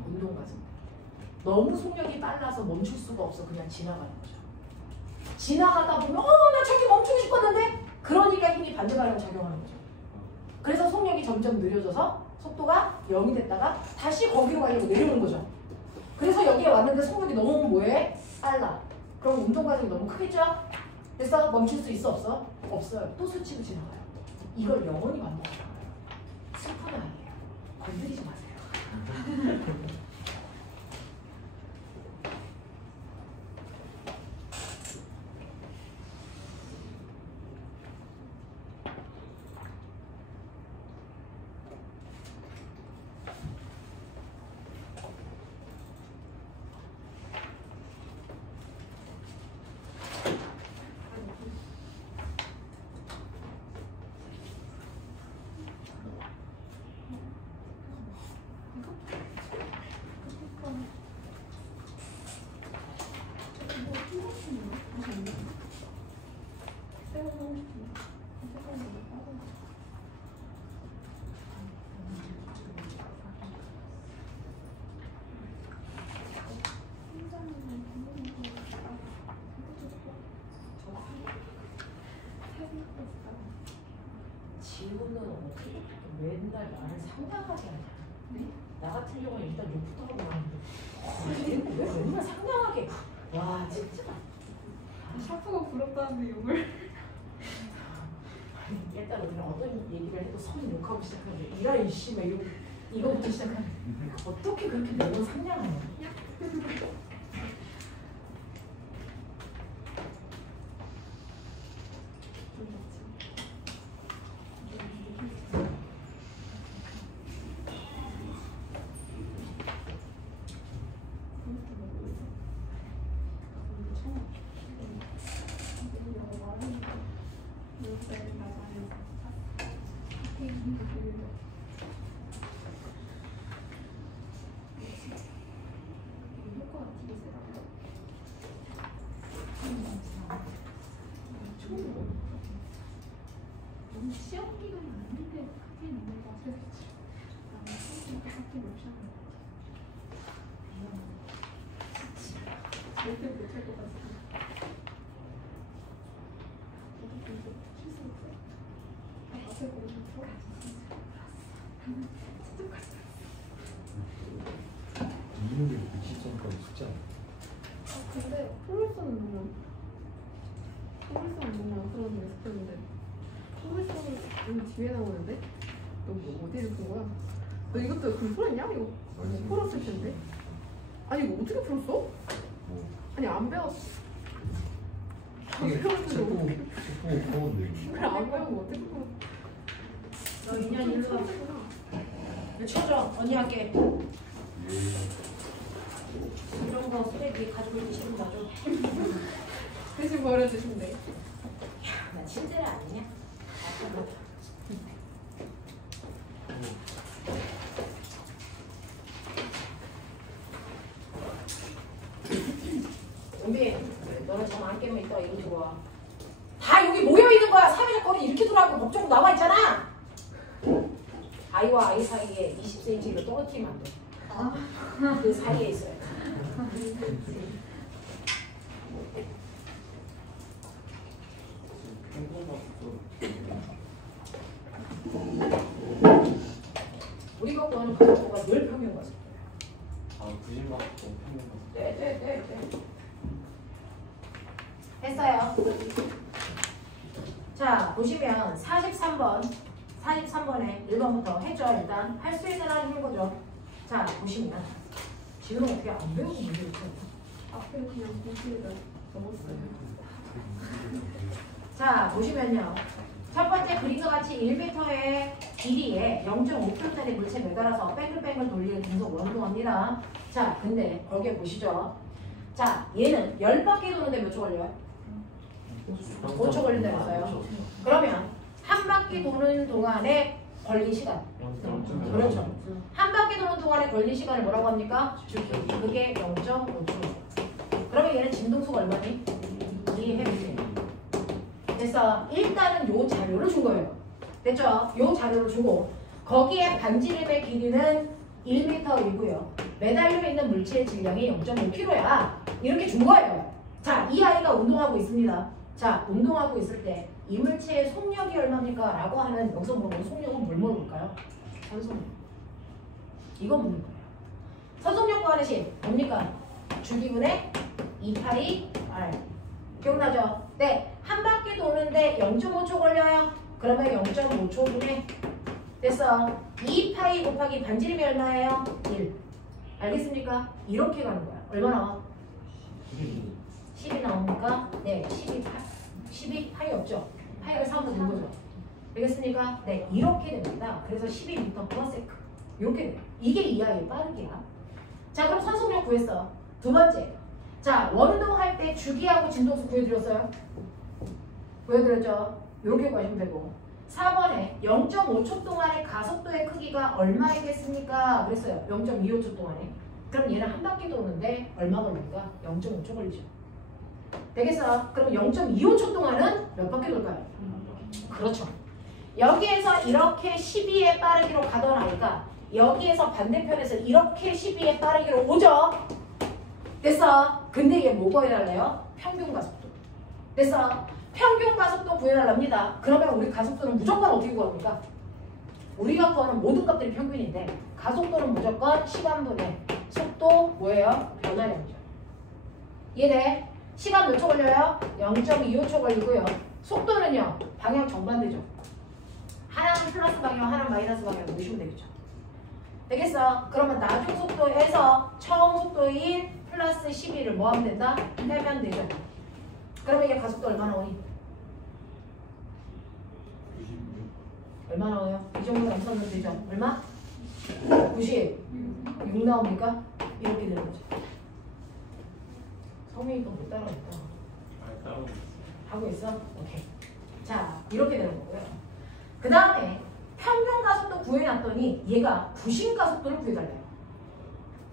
운동 가습니다. 너무 속력이 빨라서 멈출 수가 없어. 그냥 지나가는 거죠. 지나가다 보면 나 저기 멈추고 싶었는데? 그러니까 힘이 반대방향으로 작용하는 거죠. 그래서 속력이 점점 느려져서 속도가 0이 됐다가 다시 거기로 가려고 내려오는 거죠. 그래서 여기에 왔는데 속력이 너무 뭐해? 빨라. 그럼 운동 과정이 너무 크겠죠? 그래서 멈출 수 있어 없어? 없어요. 또 스치고 지나가요. 이걸 영원히 반복하는 거예요. 슬픈 아이예요. 건드리지 마세요. 지우는 어떻게 맨날 나를 상냥하게 하냐. 나 같은 경우는 일단 욕부터 하고 나는데 왜 맨날 상냥하게. 와 진짜. 샤프가 부럽다는데 욕을. 일단 우리가 어떤 얘기를 해도 서로 욕하고 시작하는데 이런 씨막 이거부터 시작하는. 어떻게 그렇게 매번 상냥하냐. 시험 기간이 아닌데 크게 있는 것 같아서 나는 처음부터 학교 못 시작한 것 같아. 절대 못할 것 같아. 실수했어. 앞에 보고 이유를 미칠 정도까지 쉽지 않아. 근데 프로레서는 너무 안 들어가는 연습했는데 프로레서는 뒤에 나오는데 너 뭐 어디를 본 거야? 너 이것도 그 풀었냐? 이거 풀었을 텐데. 아니 이거 어떻게 풀었어? 뭐 아니 안 배웠어. 이게 배웠는데 책보 어떻게 보는데 그래 안 배우면 어떻게 풀어? 너 인연 일로 와. 몇 쳐줘. 언니 할게. 이런 거 쓰레기 가지고 있기 싫으면 놔줘. 대신 버려주시면 돼. 나 친절해 아니냐? 은비, 너는 정 안 깨면 이따가 이거 들어와. 다 여기 모여 있는 거야. 사회적 거리 이렇게 두라고 목적 나와 있잖아. 아이와 아이 사이에 20cm로 떨어뜨리면 안 돼. 그 사이에 있어요. 우리가 구하는 가속도가 늘 평균 가속도예요. 아 90만 원 평균 네. 했어요. 자, 보시면 43번에 1번부터 했죠. 일단 할 수 있는 한 해보죠. 자, 보시면 지금 어떻게 안 배우고 문제 있죠? 앞에 그냥 공지에다 적었어요. 자, 보시면요. 첫 번째 그림과 같이 1m의 길이에 0.5kg짜리 물체에 매달아서 뺑글뺑글 돌리는 금속 원동합니다. 자, 근데 거기에 보시죠. 자, 얘는 10바퀴 도는데 몇 초 걸려요? 5초 걸린다고 했어요. 그러면 한 바퀴 도는 동안에 걸린 시간. 그렇죠. 한 바퀴 도는 동안에 걸린 시간을 뭐라고 합니까? 주기. 그게 0.5초. 그러면 얘는 진동수가 얼마니? 이해해보세요. 그래서 일단은 요 자료를 준 거예요. 됐죠? 요 자료를 주고 거기에 반지름의 길이는 1m이고요. 매달려 있는 물체의 질량이 0.5kg야. 이렇게 준 거예요. 자, 이 아이가 운동하고 있습니다. 자, 운동하고 있을 때 이 물체의 속력이 얼마입니까? 라고 하는 여기서 물어보는 속력은 뭘 물어볼까요? 선속력. 이거 묻는 거예요. 선속력 구하는 식 뭡니까? 주기분의 2파이 R. 기억나죠? 네. 한 바퀴 도는데 0.5초 걸려요. 그러면 0.5초분의 됐어. 2파이 곱하기 반지름이 얼마예요? 1. 알겠습니까? 이렇게 가는 거야. 얼마 나와? 10이 나옵니까? 네. 12 파이 없죠? 파이가 4면 되는 거죠? 되겠습니까? 네. 이렇게 됩니다. 그래서 12m/s. 이렇게 돼. 이게 이하의 빠르기야. 자, 그럼 선속력 구했어. 두 번째. 자, 원운동 할 때 주기하고 진동수 구해드렸어요? 구해드렸죠? 이렇게 구하시면 되고. 4번에 0.5초 동안의 가속도의 크기가 얼마이겠습니까? 그랬어요. 0.25초 동안에. 그럼 얘는 한 바퀴 도는데 얼마 걸립니까? 0.5초 걸리죠. 되겠어? 그럼 0.25초 동안은 몇 바퀴 돌까요? 그렇죠. 여기에서 이렇게 12의 빠르기로 가던 아이가 여기에서 반대편에서 이렇게 12의 빠르기로 오죠? 됐어? 근데 얘 뭐 구해달래요? 평균 가속도. 됐어? 평균 가속도 구해달랍니다. 그러면 우리 가속도는 무조건 어떻게 구합니까? 우리가 구하는 모든 값들이 평균인데 가속도는 무조건 시간분의 속도 뭐예요? 변화량이죠. 이해돼? 시간 몇 초 걸려요? 0.25초 걸리고요. 속도는요? 방향 정반대죠. 하나는 플러스 방향, 하나는 마이너스 방향 놓으시면 되겠죠. 되겠어? 그러면 나중 속도에서 처음 속도인 플러스 12를 뭐 하면 된다? 빼면 되죠. 그러면 이게 가속도 얼마 나오니? 얼마 나와요? 이 정도 감싸면 되죠. 얼마? 96 나옵니까? 이렇게 되는 거죠. 성민이가 못 따라했다. 하고 있어? 오케이. 자, 이렇게 되는 거고요. 그 다음에 평균 가속도 구해놨더니 얘가 구심 가속도를 구해달래요.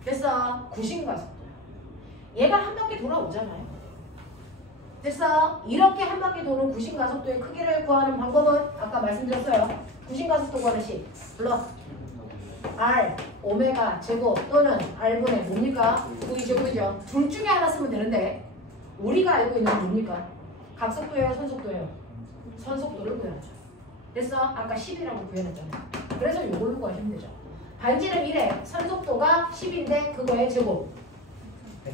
됐어? 구심 가속도. 얘가 한 바퀴 돌아오잖아요. 됐어? 이렇게 한 바퀴 도는 구심 가속도의 크기를 구하는 방법은 아까 말씀드렸어요. 구심 가속도 구하는 식 플러스 R 오메가 제곱 또는 R분의 뭡니까? 9제곱이죠. 둘 중에 하나 쓰면 되는데 우리가 알고 있는 건 뭡니까? 각속도예요? 선속도예요? 선속도를 구해야죠. 됐어? 아까 10이라고 구해놨잖아요. 그래서 이걸로 구하시면 되죠. 반지름 1에 선속도가 10인데 그거의 제곱.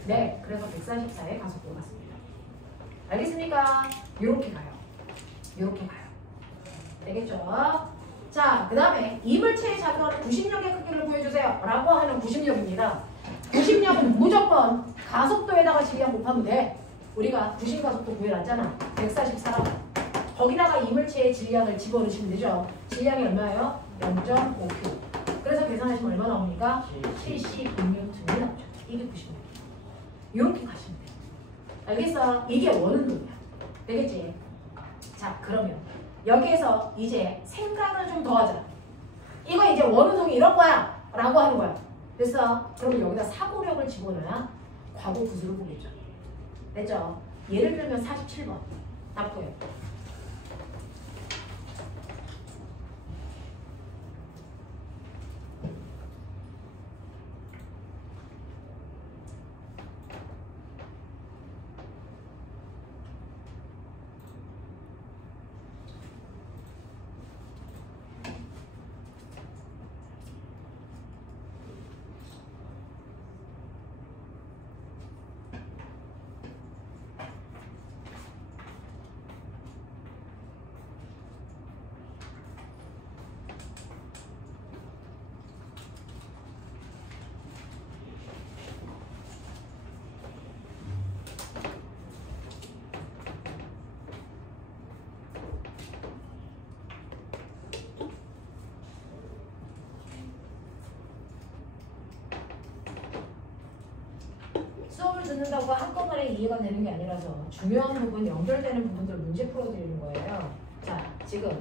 네, 그래서 144의 가속도가 같습니다. 알겠습니까? 이렇게 가요. 이렇게 가요. 되겠죠? 자, 그 다음에 이물체에 작용하는 구심력의 크기를 구해주세요 라고 하는 구심력입니다. 구심력은 무조건 가속도에다가 질량 곱하면 돼. 우리가 구심 가속도 구해놨잖아. 144. 거기다가 이물체의 질량을 집어넣으시면 되죠. 질량이 얼마예요? 0.5kg. 그래서 계산하시면 얼마 나옵니까? 76N이 나오죠. 이게 구심력이에요. 이렇게 가시면 돼요. 알겠어? 이게 원운동이야. 되겠지? 자, 그러면 여기에서 이제 생각을 좀 더 하자. 이거 이제 원운동이 이런 거야 라고 하는 거야. 됐어? 그럼 여기다 사고력을 집어넣어야 과거 구수를 보겠죠. 됐죠? 예를 들면 47번 답고요. 수업을 듣는다고 한꺼번에 이해가 되는 게 아니라서 중요한 부분, 연결되는 부분들 문제 풀어드리는 거예요. 자, 지금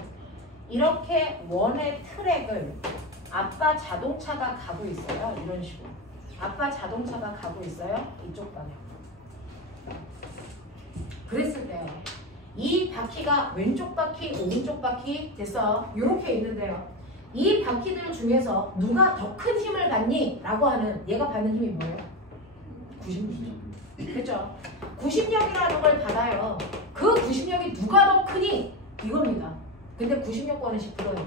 이렇게 원의 트랙을 아빠 자동차가 가고 있어요. 이런 식으로. 아빠 자동차가 가고 있어요. 이쪽 방향. 그랬을 때 이 바퀴가 왼쪽 바퀴, 오른쪽 바퀴 됐어. 이렇게 있는데요. 이 바퀴들 중에서 누가 더 큰 힘을 받니? 라고 하는 얘가 받는 힘이 뭐예요? 구심력이죠. 그렇죠? 구심력이라는 걸 받아요. 그 구심력이 누가 더 크니? 이겁니다. 근데 구심력 구하는 식 불러요.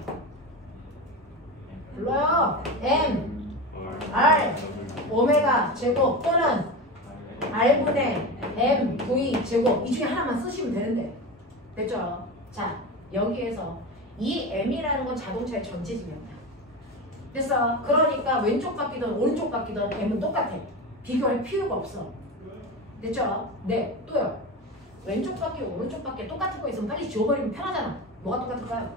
불러요. M, R, 오메가 제곱 또는 R분의 M, V 제곱 이 중에 하나만 쓰시면 되는데 됐죠? 자 여기에서 이 M이라는 건 자동차의 전체 질량이야. 됐어? 그러니까 왼쪽 바뀌든 오른쪽 바뀌든 M은 똑같아. 비교할 필요가 없어. 됐죠? 네, 또요. 왼쪽 바뀌고 오른쪽 바뀌고 똑같은 거 있으면 빨리 지워버리면 편하잖아. 뭐가 똑같을까요?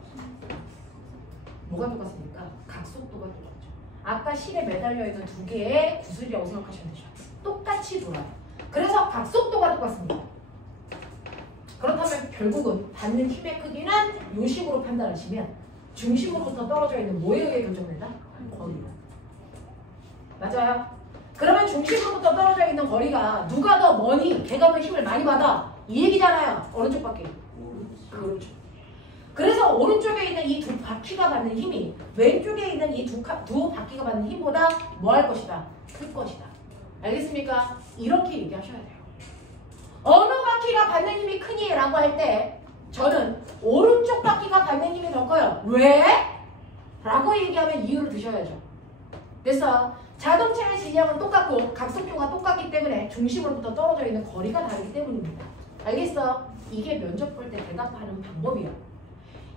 뭐가 똑같습니까? 각속도가 똑같죠. 아까 실에 매달려 있는 두 개의 구슬이라고 생각하시면 되죠. 똑같이 돌아요. 그래서 각속도가 똑같습니다. 그렇다면 결국은 받는 힘의 크기는 이 식으로 판단하시면 중심으로부터 떨어져 있는 뭐에 의해 결정된다? 거리가. 맞아요? 그러면 중심으로부터 떨어져 있는 거리가 누가 더 머니, 걔가 더 힘을 많이 받아. 이 얘기잖아요. 오른쪽 바퀴. 그렇죠. 그래서 오른쪽에 있는 이 두 바퀴가 받는 힘이 왼쪽에 있는 이 두 바퀴가 받는 힘보다 뭐 할 것이다? 클 것이다. 알겠습니까? 이렇게 얘기하셔야 돼요. 어느 바퀴가 받는 힘이 크니? 라고 할 때 저는 오른쪽 바퀴가 받는 힘이 더 커요. 왜? 라고 얘기하면 이유를 드셔야죠. 그래서 자동차의 질량은 똑같고 각속도가 똑같기 때문에 중심으로부터 떨어져 있는 거리가 다르기 때문입니다. 알겠어? 이게 면접 볼 때 대답하는 방법이야.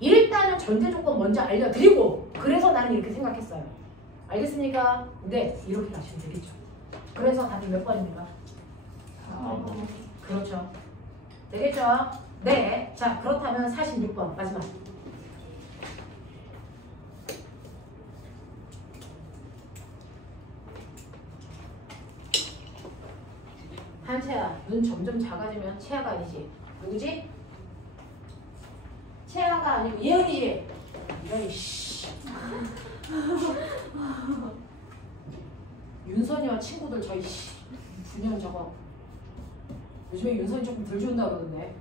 일단은 전제 조건 먼저 알려드리고 그래서 나는 이렇게 생각했어요. 알겠습니까? 네, 이렇게 가시면 되겠죠. 그래서 답이 몇 번입니까? 그렇죠. 되겠죠? 네. 자, 그렇다면 46번 마지막. 한채야, 눈 점점 작아지면 채아가 아니지. 누구지? 채아가 아니고 예은이지. 이런 씨. 윤선이와 친구들 저희 씨. 9년 저거. 요즘에 윤선이 조금 덜 좋은다 그러던데.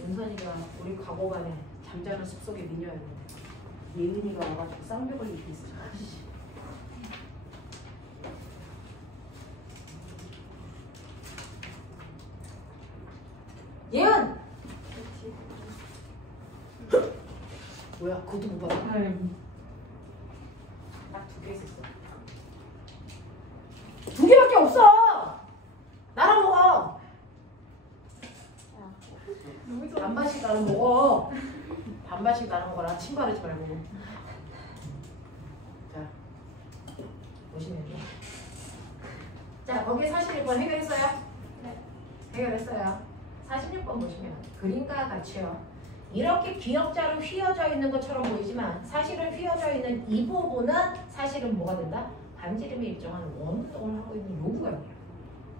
윤선이가 우리 과거반에 잠자는 숲속의 미녀였는데 예은이가 와가지고 쌍벽을 입고 있어. 예은! 뭐야? 그것도 못 받아? 딱 두 개 있었어. 두 개밖에 없어! 나랑 먹어! 반반씩 나랑 먹어. 반반씩 나랑 먹어라. 침바르지 말고. 자, 보시면 돼요. 자, 거기 41번 해결했어요? 네. 해결했어요. 46번 보시면 그림과 같이요. 이렇게 기역자로 휘어져 있는 것처럼 보이지만 사실은 휘어져 있는 이 부분은 사실은 뭐가 된다? 반지름이 일정한 원운동을 하고 있는 요구가 있네요.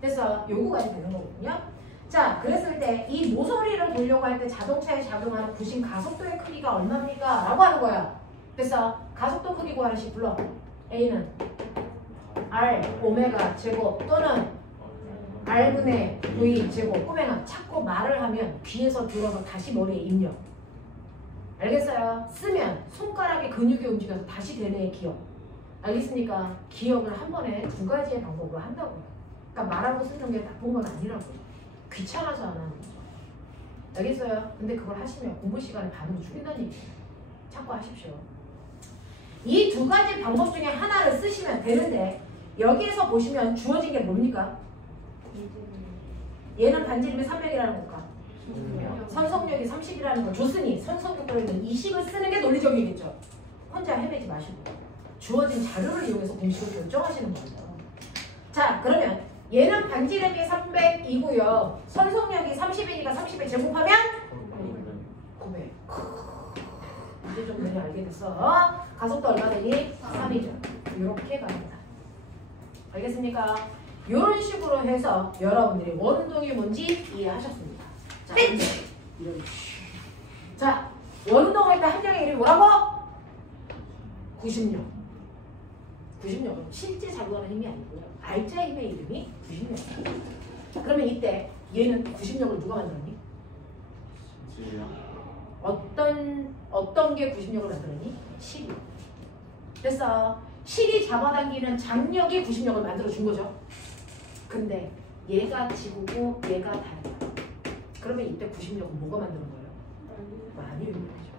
그래서 요구가 되는 거거든요. 자, 그랬을 때 이 모서리를 보려고 할 때 자동차에 작용하는 부신 가속도의 크기가 얼마입니까? 라고 하는 거야. 그래서 가속도 크기 구하는 식 불러. A는 R 오메가 제곱 또는 R분의 V 제곱. 꼬맹아 자꾸 말을 하면 귀에서 들어서 다시 머리에 입력. 알겠어요? 쓰면 손가락의 근육이 움직여서 다시 대뇌에 기억. 알겠습니까? 기억을 한 번에 두 가지의 방법으로 한다고요. 그러니까 말하고 쓰는 게 나쁜 건 아니라고요. 귀찮아서 안 하는 거죠. 알겠어요? 근데 그걸 하시면 공부 시간에 반으로 줄인다는 얘기예요. 참고하십시오. 이 두 가지 방법 중에 하나를 쓰시면 되는데 여기에서 보시면 주어진 게 뭡니까? 얘는 반지름이 300이라는 것과 선성력이 30이라는 걸 줬으니 선성력 들어있는 이 식을 쓰는 게 논리적이겠죠. 혼자 헤매지 마시고 주어진 자료를 이용해서 공식을 결정하시는 겁니다. 자, 그러면 얘는 반지름이 300이고요. 선성력이 30이니까 30에 제곱하면 900. 이제 좀 많이 알게 됐어. 가속도 얼마 되니? 3이죠. 이렇게 갑니다. 알겠습니까? 이런 식으로 해서 여러분들이 원운동이 뭔지 이해하셨습니다. 자, 이런. 자, 원운동할 때 함량의 이름이 뭐라고? 90력. 90력은 실제 작용하는 힘이 아니고요. 알짜 힘의 이름이 90력. 자, 그러면 이때 얘는 90력을 누가 만들었니? 어떤 게 90력을 만들었니? 실이. 그래서 실이 잡아당기는 장력이 90력을 만들어준 거죠. 근데 얘가 지구고 얘가 달이야. 그러면 이때 90력은 뭐가 만드는 거예요? 만유인력이죠.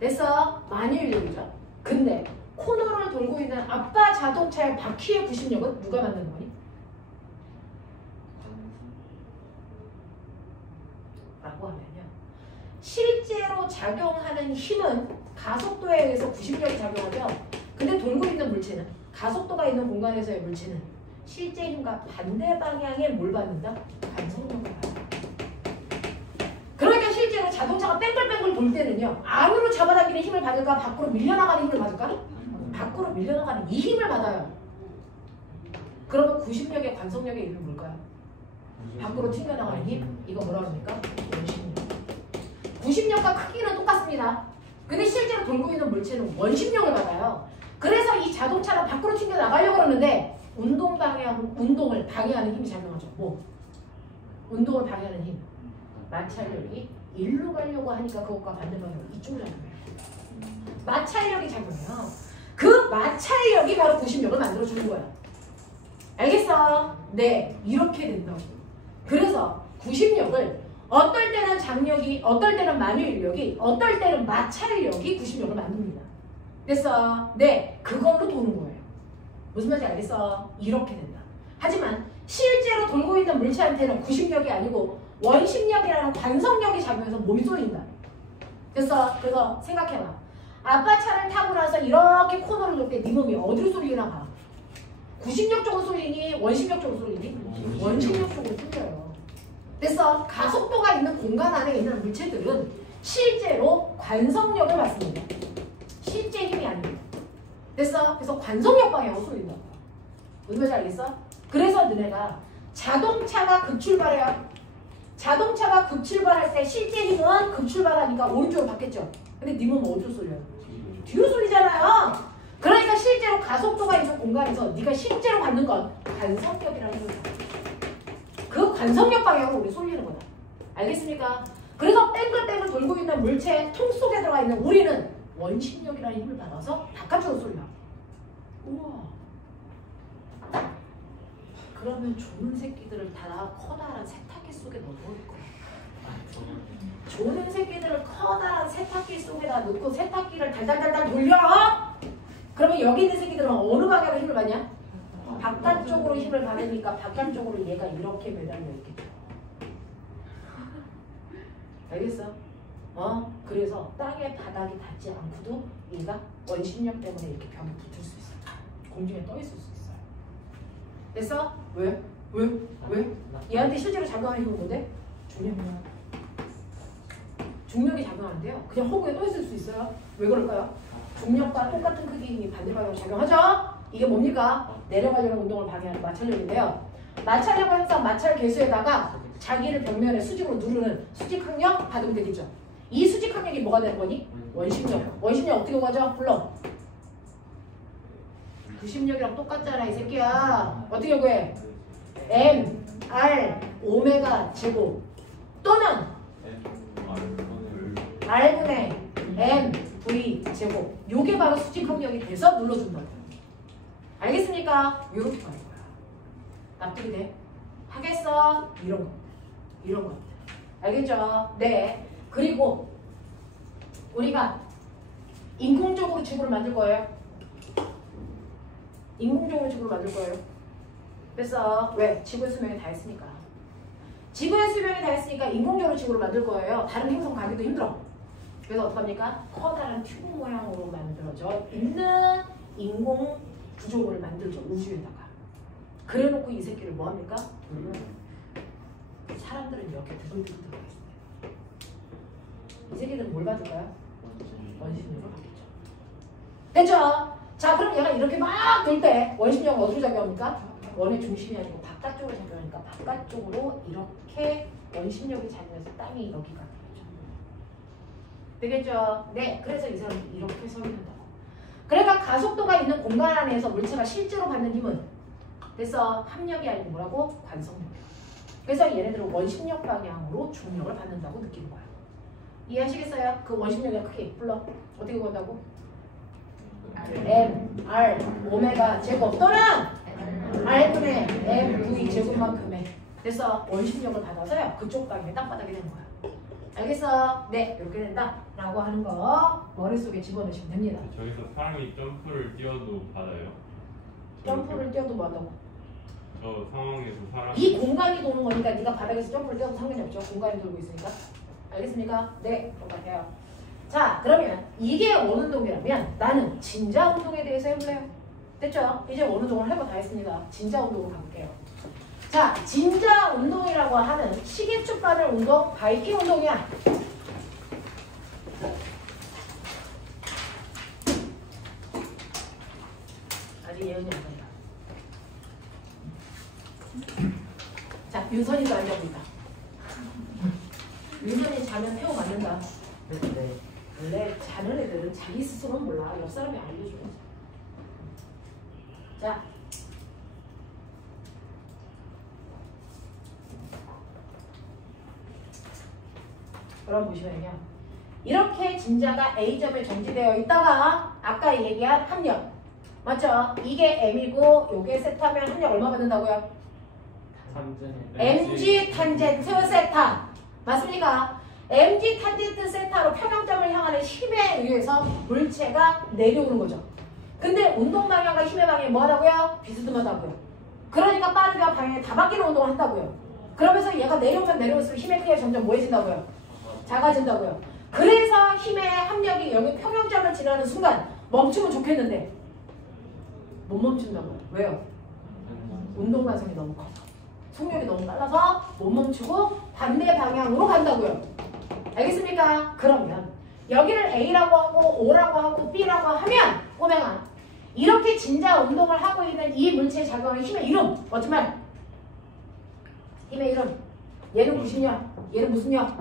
됐어? 만유인력이죠. 근데 코너를 돌고 있는 아빠 자동차의 바퀴의 구심력은 누가 만드는 거니? 라고 하면요. 실제로 작용하는 힘은 가속도에 의해서 구심력이 작용하죠. 근데 돌고 있는 물체는 가속도가 있는 공간에서의 물체는 실제 힘과 반대 방향에 뭘 받는다? 관성력을 받는다. 그러니까 실제로 자동차가 뺑글뺑글 돌 때는요. 안으로 잡아당기는 힘을 받을까? 밖으로 밀려나가는 힘을 받을까? 밖으로 밀려나가는 이 힘을 받아요. 그러면 구심력의 관성력의 이름이 뭘까요? 밖으로 튕겨나가는 힘? 이거 뭐라고 합니까? 원심력. 구심력과 크기는 똑같습니다. 근데 실제로 돌고 있는 물체는 원심력을 받아요. 그래서 이 자동차는 밖으로 튕겨나가려고 그러는데 운동을 방해하는 힘이 작용하죠. 뭐? 운동을 방해하는 힘. 마찰력이 일로 가려고 하니까 그것과 반대 방향으로 이쪽으로 작용해요. 마찰력이 작용해요. 그 마찰력이 바로 구심력을 만들어주는 거야. 알겠어? 네, 이렇게 된다고. 그래서 구심력을 어떨 때는 장력이, 어떨 때는 만유인력이, 어떨 때는 마찰력이 구심력을 만듭니다. 됐어? 네, 그걸로 도는 거예요. 무슨 말인지 알겠어? 이렇게 된다. 하지만 실제로 돌고 있는 물체한테는 구심력이 아니고 원심력이라는 관성력이 작용해서 몸이 쏠린다. 됐어? 그래서 생각해봐. 아빠 차를 타고 나서 이렇게 코너를 돌 때 네 몸이 어디로 쏠리나 봐. 구심력 쪽으로 쏠리니 원심력 쪽으로 쏠리니? 원심력 쪽으로 쏠려요. 됐어? 가속도가 있는 공간 안에 있는 물체들은 실제로 관성력을 받습니다. 실제 힘이 아닙니다. 됐어? 그래서 관성력 방향으로 쏠린다. 무슨 말인지 알겠어? 그래서 너네가 자동차가 급출발해요. 자동차가 급출발할 때 실제 힘은 급출발하니까 오른쪽으로 받겠죠. 근데 네 몸은 어디로 쏠려요? 뒤로 쏠리잖아요. 그러니까 실제로 가속도가 있는 공간에서 네가 실제로 받는 건 관성력이라는 거야. 그 관성력 방향으로 우리 쏠리는 거다. 알겠습니까? 그래서 뺑글뺑글 돌고 있는 물체 통 속에 들어가 있는 우리는 원심력이라는 힘을 받아서 바깥쪽으로 쏠려. 우와. 그러면 좋은 새끼들을 다 커다란 세탁기 속에 넣어놓을 거야. 좋은 새끼들을 커다란 세탁기 속에다 넣고 세탁기를 달달달달 돌려. 그러면 여기 있는 새끼들은 어느 방향으로 힘을 받냐? 바깥쪽으로 힘을 받으니까 바깥쪽으로 얘가 이렇게 매달려 있겠죠. 알겠어? 그래서 땅에 바닥이 닿지 않고도 얘가 원심력 때문에 이렇게 벽에 붙을 수 있어. 공중에 떠 있을 수 있어요. 됐어? 왜? 왜? 얘한테 실제로 작용하는 힘은 뭔데? 중력이야. 중력이 작용하는데요. 그냥 허공에 떠 있을 수 있어요. 왜 그럴까요? 중력과 똑같은 크기의 힘이 반대 방향으로 작용하죠? 이게 뭡니까? 내려가려는 운동을 방해하는 마찰력인데요. 마찰력은 항상 마찰 계수에다가 자기를 벽면에 수직으로 누르는 수직항력 받으면 되겠죠. 이 수직항력이 뭐가 되는 거니? 원심력. 원심력 어떻게 구하죠? 불러. 구심력이랑 똑같잖아 이 새끼야. 어떻게 구해? M, R, 오메가 제곱 또는 R분의 M, V 제곱. 요게 바로 수직항력이 돼서 눌러준다. 알겠습니까? 요렇게 가는 거야. 납득이 돼? 하겠어? 이런 거. 이런 거. 알겠죠? 네. 그리고 우리가 인공적으로 지구를 만들 거예요. 인공적으로 지구를 만들 거예요. 그래서 왜? 지구의 수명이 다 했으니까. 지구의 수명이 다 했으니까 인공적으로 지구를 만들 거예요. 다른 행성 가기도 힘들어. 그래서 어떡합니까? 커다란 튜브 모양으로 만들어져 있는 인공 구조물을 만들죠. 우주에다가. 그래놓고 이 새끼를 뭐합니까? 사람들은 이렇게 두들두들 들어가 있습니다. 이 새끼들은 뭘 받을까요? 원심력을 받겠죠. 됐죠? 자, 그럼 얘가 이렇게 막 돌 때 원심력은 어디로 작용합니까? 원의 중심이 아니고 바깥쪽으로 작용하니까 바깥쪽으로 이렇게 원심력이 작용해서 땅이 여기가 되겠죠? 되겠죠? 네, 그래서 이 사람이 이렇게 서 있는다고. 그러니까 가속도가 있는 공간 안에서 물체가 실제로 받는 힘은 그래서 합력이 아니고 뭐라고? 관성력이야. 그래서 얘네들은 원심력 방향으로 중력을 받는다고 느끼는 거야. 이해하시겠어요? 그 원심력이 크게 불러. 어떻게 본다고? M, R, 오메가 제곱 또는 R분의 M, V 제곱만큼의 그래서 원심력을 받아서요. 그쪽 방향에 땅바닥이 되는 거야. 알겠어? 네, 이렇게 된다 라고 하는 거 머릿속에 집어넣으시면 됩니다. 저기서 사람이 점프를 뛰어도 받아요? 점프를 뛰어도 뭐하다고? 저 상황에서 사람이 이 공간이 도는 거니까 네가 바닥에서 점프를 뛰어도 상관이 없죠. 공간이 돌고 있으니까. 알겠습니까? 네, 똑같아요. 자, 그러면 이게 원운동이라면 나는 진자 운동에 대해서 해볼래요. 됐죠? 이제 원운동을 할 거 다 했습니다. 진자 운동으로 가볼게요. 자, 진자 운동이라고 하는 시계축 바늘 운동, 바이킹 운동이야. 아직 예언이 안 된다. 자, 윤선이도 앉아봅니다. 윤선이 자면 태워 맞는다. 네. 원래 자는 애들은 자기 스스로는 몰라. 옆 사람이 알려줘야지. 자. 그럼 보시면요. 이렇게 진자가 A점에 정지되어 있다가 아까 얘기한 합력. 맞죠? 이게 M이고 요게 세타면 합력 얼마 받는다고요? mg 탄젠트 세타. 맞습니까? mg 탄젠트 세타로 평형점을 향하는 힘에 의해서 물체가 내려오는 거죠. 근데 운동 방향과 힘의 방향이 뭐하다고요? 비스듬하다고요. 그러니까 빠르게 방향이 다 바뀌는 운동을 한다고요. 그러면서 얘가 내려오면 내려올수록 힘의 크기가 점점 뭐해진다고요? 작아진다고요. 그래서 힘의 합력이 여기 평형점을 지나는 순간 멈추면 좋겠는데 못 멈춘다고요. 왜요? 운동 가성이 너무 커서. 속력이 너무 빨라서 못 멈추고 반대 방향으로 간다고요. 알겠습니까? 그러면 여기를 A라고 하고 O라고 하고 B라고 하면 꼬맹아 이렇게 진자 운동을 하고 있는 이 물체에 작용하는 힘의 이름 어떤 말? 힘의 이름 얘는 무슨력? 얘는 무슨력?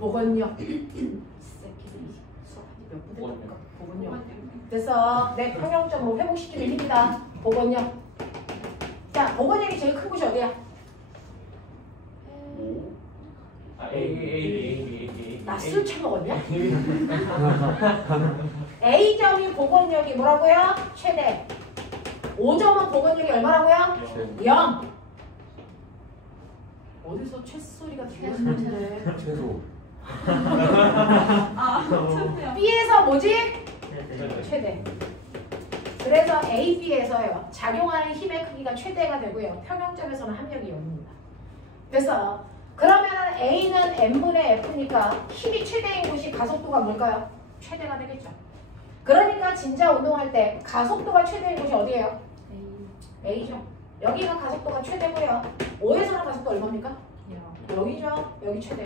보건력. 새끼들이 수업하지 몇 분에 볼까? 보건력. 됐어. 네, 평형점으로 회복시키는 힘이다. 보건력. 자, 보건력이 제일 큰 곳이 어디야? 나 술 처먹었냐? A점이 보건력이 뭐라고요? 최대. 5점은 보건력이 얼마라고요? 0. 어디서 최소리가 들려지는데? 최소. B에서 뭐지? 최대. 그래서 A, B에서요. 작용하는 힘의 크기가 최대가 되고요. 평형점에서는 합력이 0입니다. 됐어요. 그러면 A는 N분의 F니까 힘이 최대인 곳이 가속도가 뭘까요? 최대가 되겠죠. 그러니까 진자 운동할 때 가속도가 최대인 곳이 어디예요? A죠. 여기가 가속도가 최대고요. O에서는 가속도 얼마입니까? 0이죠. 여기 최대.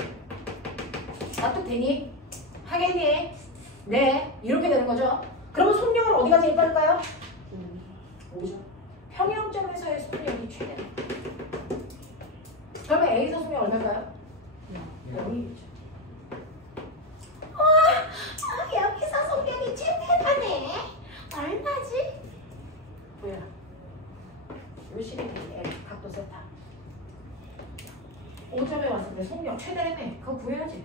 납득되니? 하겠니? 네. 이렇게 되는 거죠. 그러면 속력은 어디가 제일 빠를까요? 5죠. 평형점에서의 속력이 최대다. 그러면 A에서 속력 얼마일까요? 0이겠죠. 여기서 속력이 최대다네. 얼마지? 뭐야? 요 시간이 L, 각도 세타. 5점에 왔을 때 속력 최대라네. 그거 구해야지.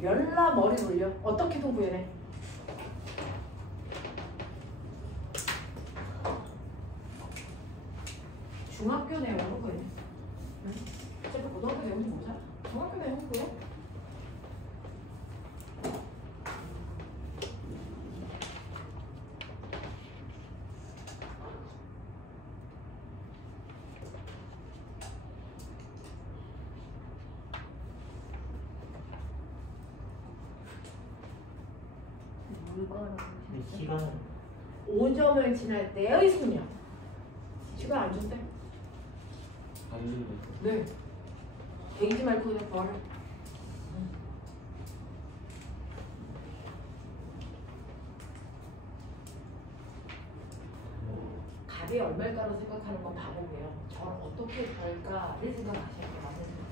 열나 머리 돌려. 어떻게든 구해내. 중학교 내용으로 구해. 어차피 고등학교 내용도 모자라. 중학교 내용 구해. 시간 5점을 지날 때의 속력. 시간 안 준대? 안 준대. 네. 데이지 말고 그냥 버려. 값이 얼마일까로 생각하는 건 바보고요. 저를 어떻게 벌까를 생각하셔야 돼요. 맞는 생각.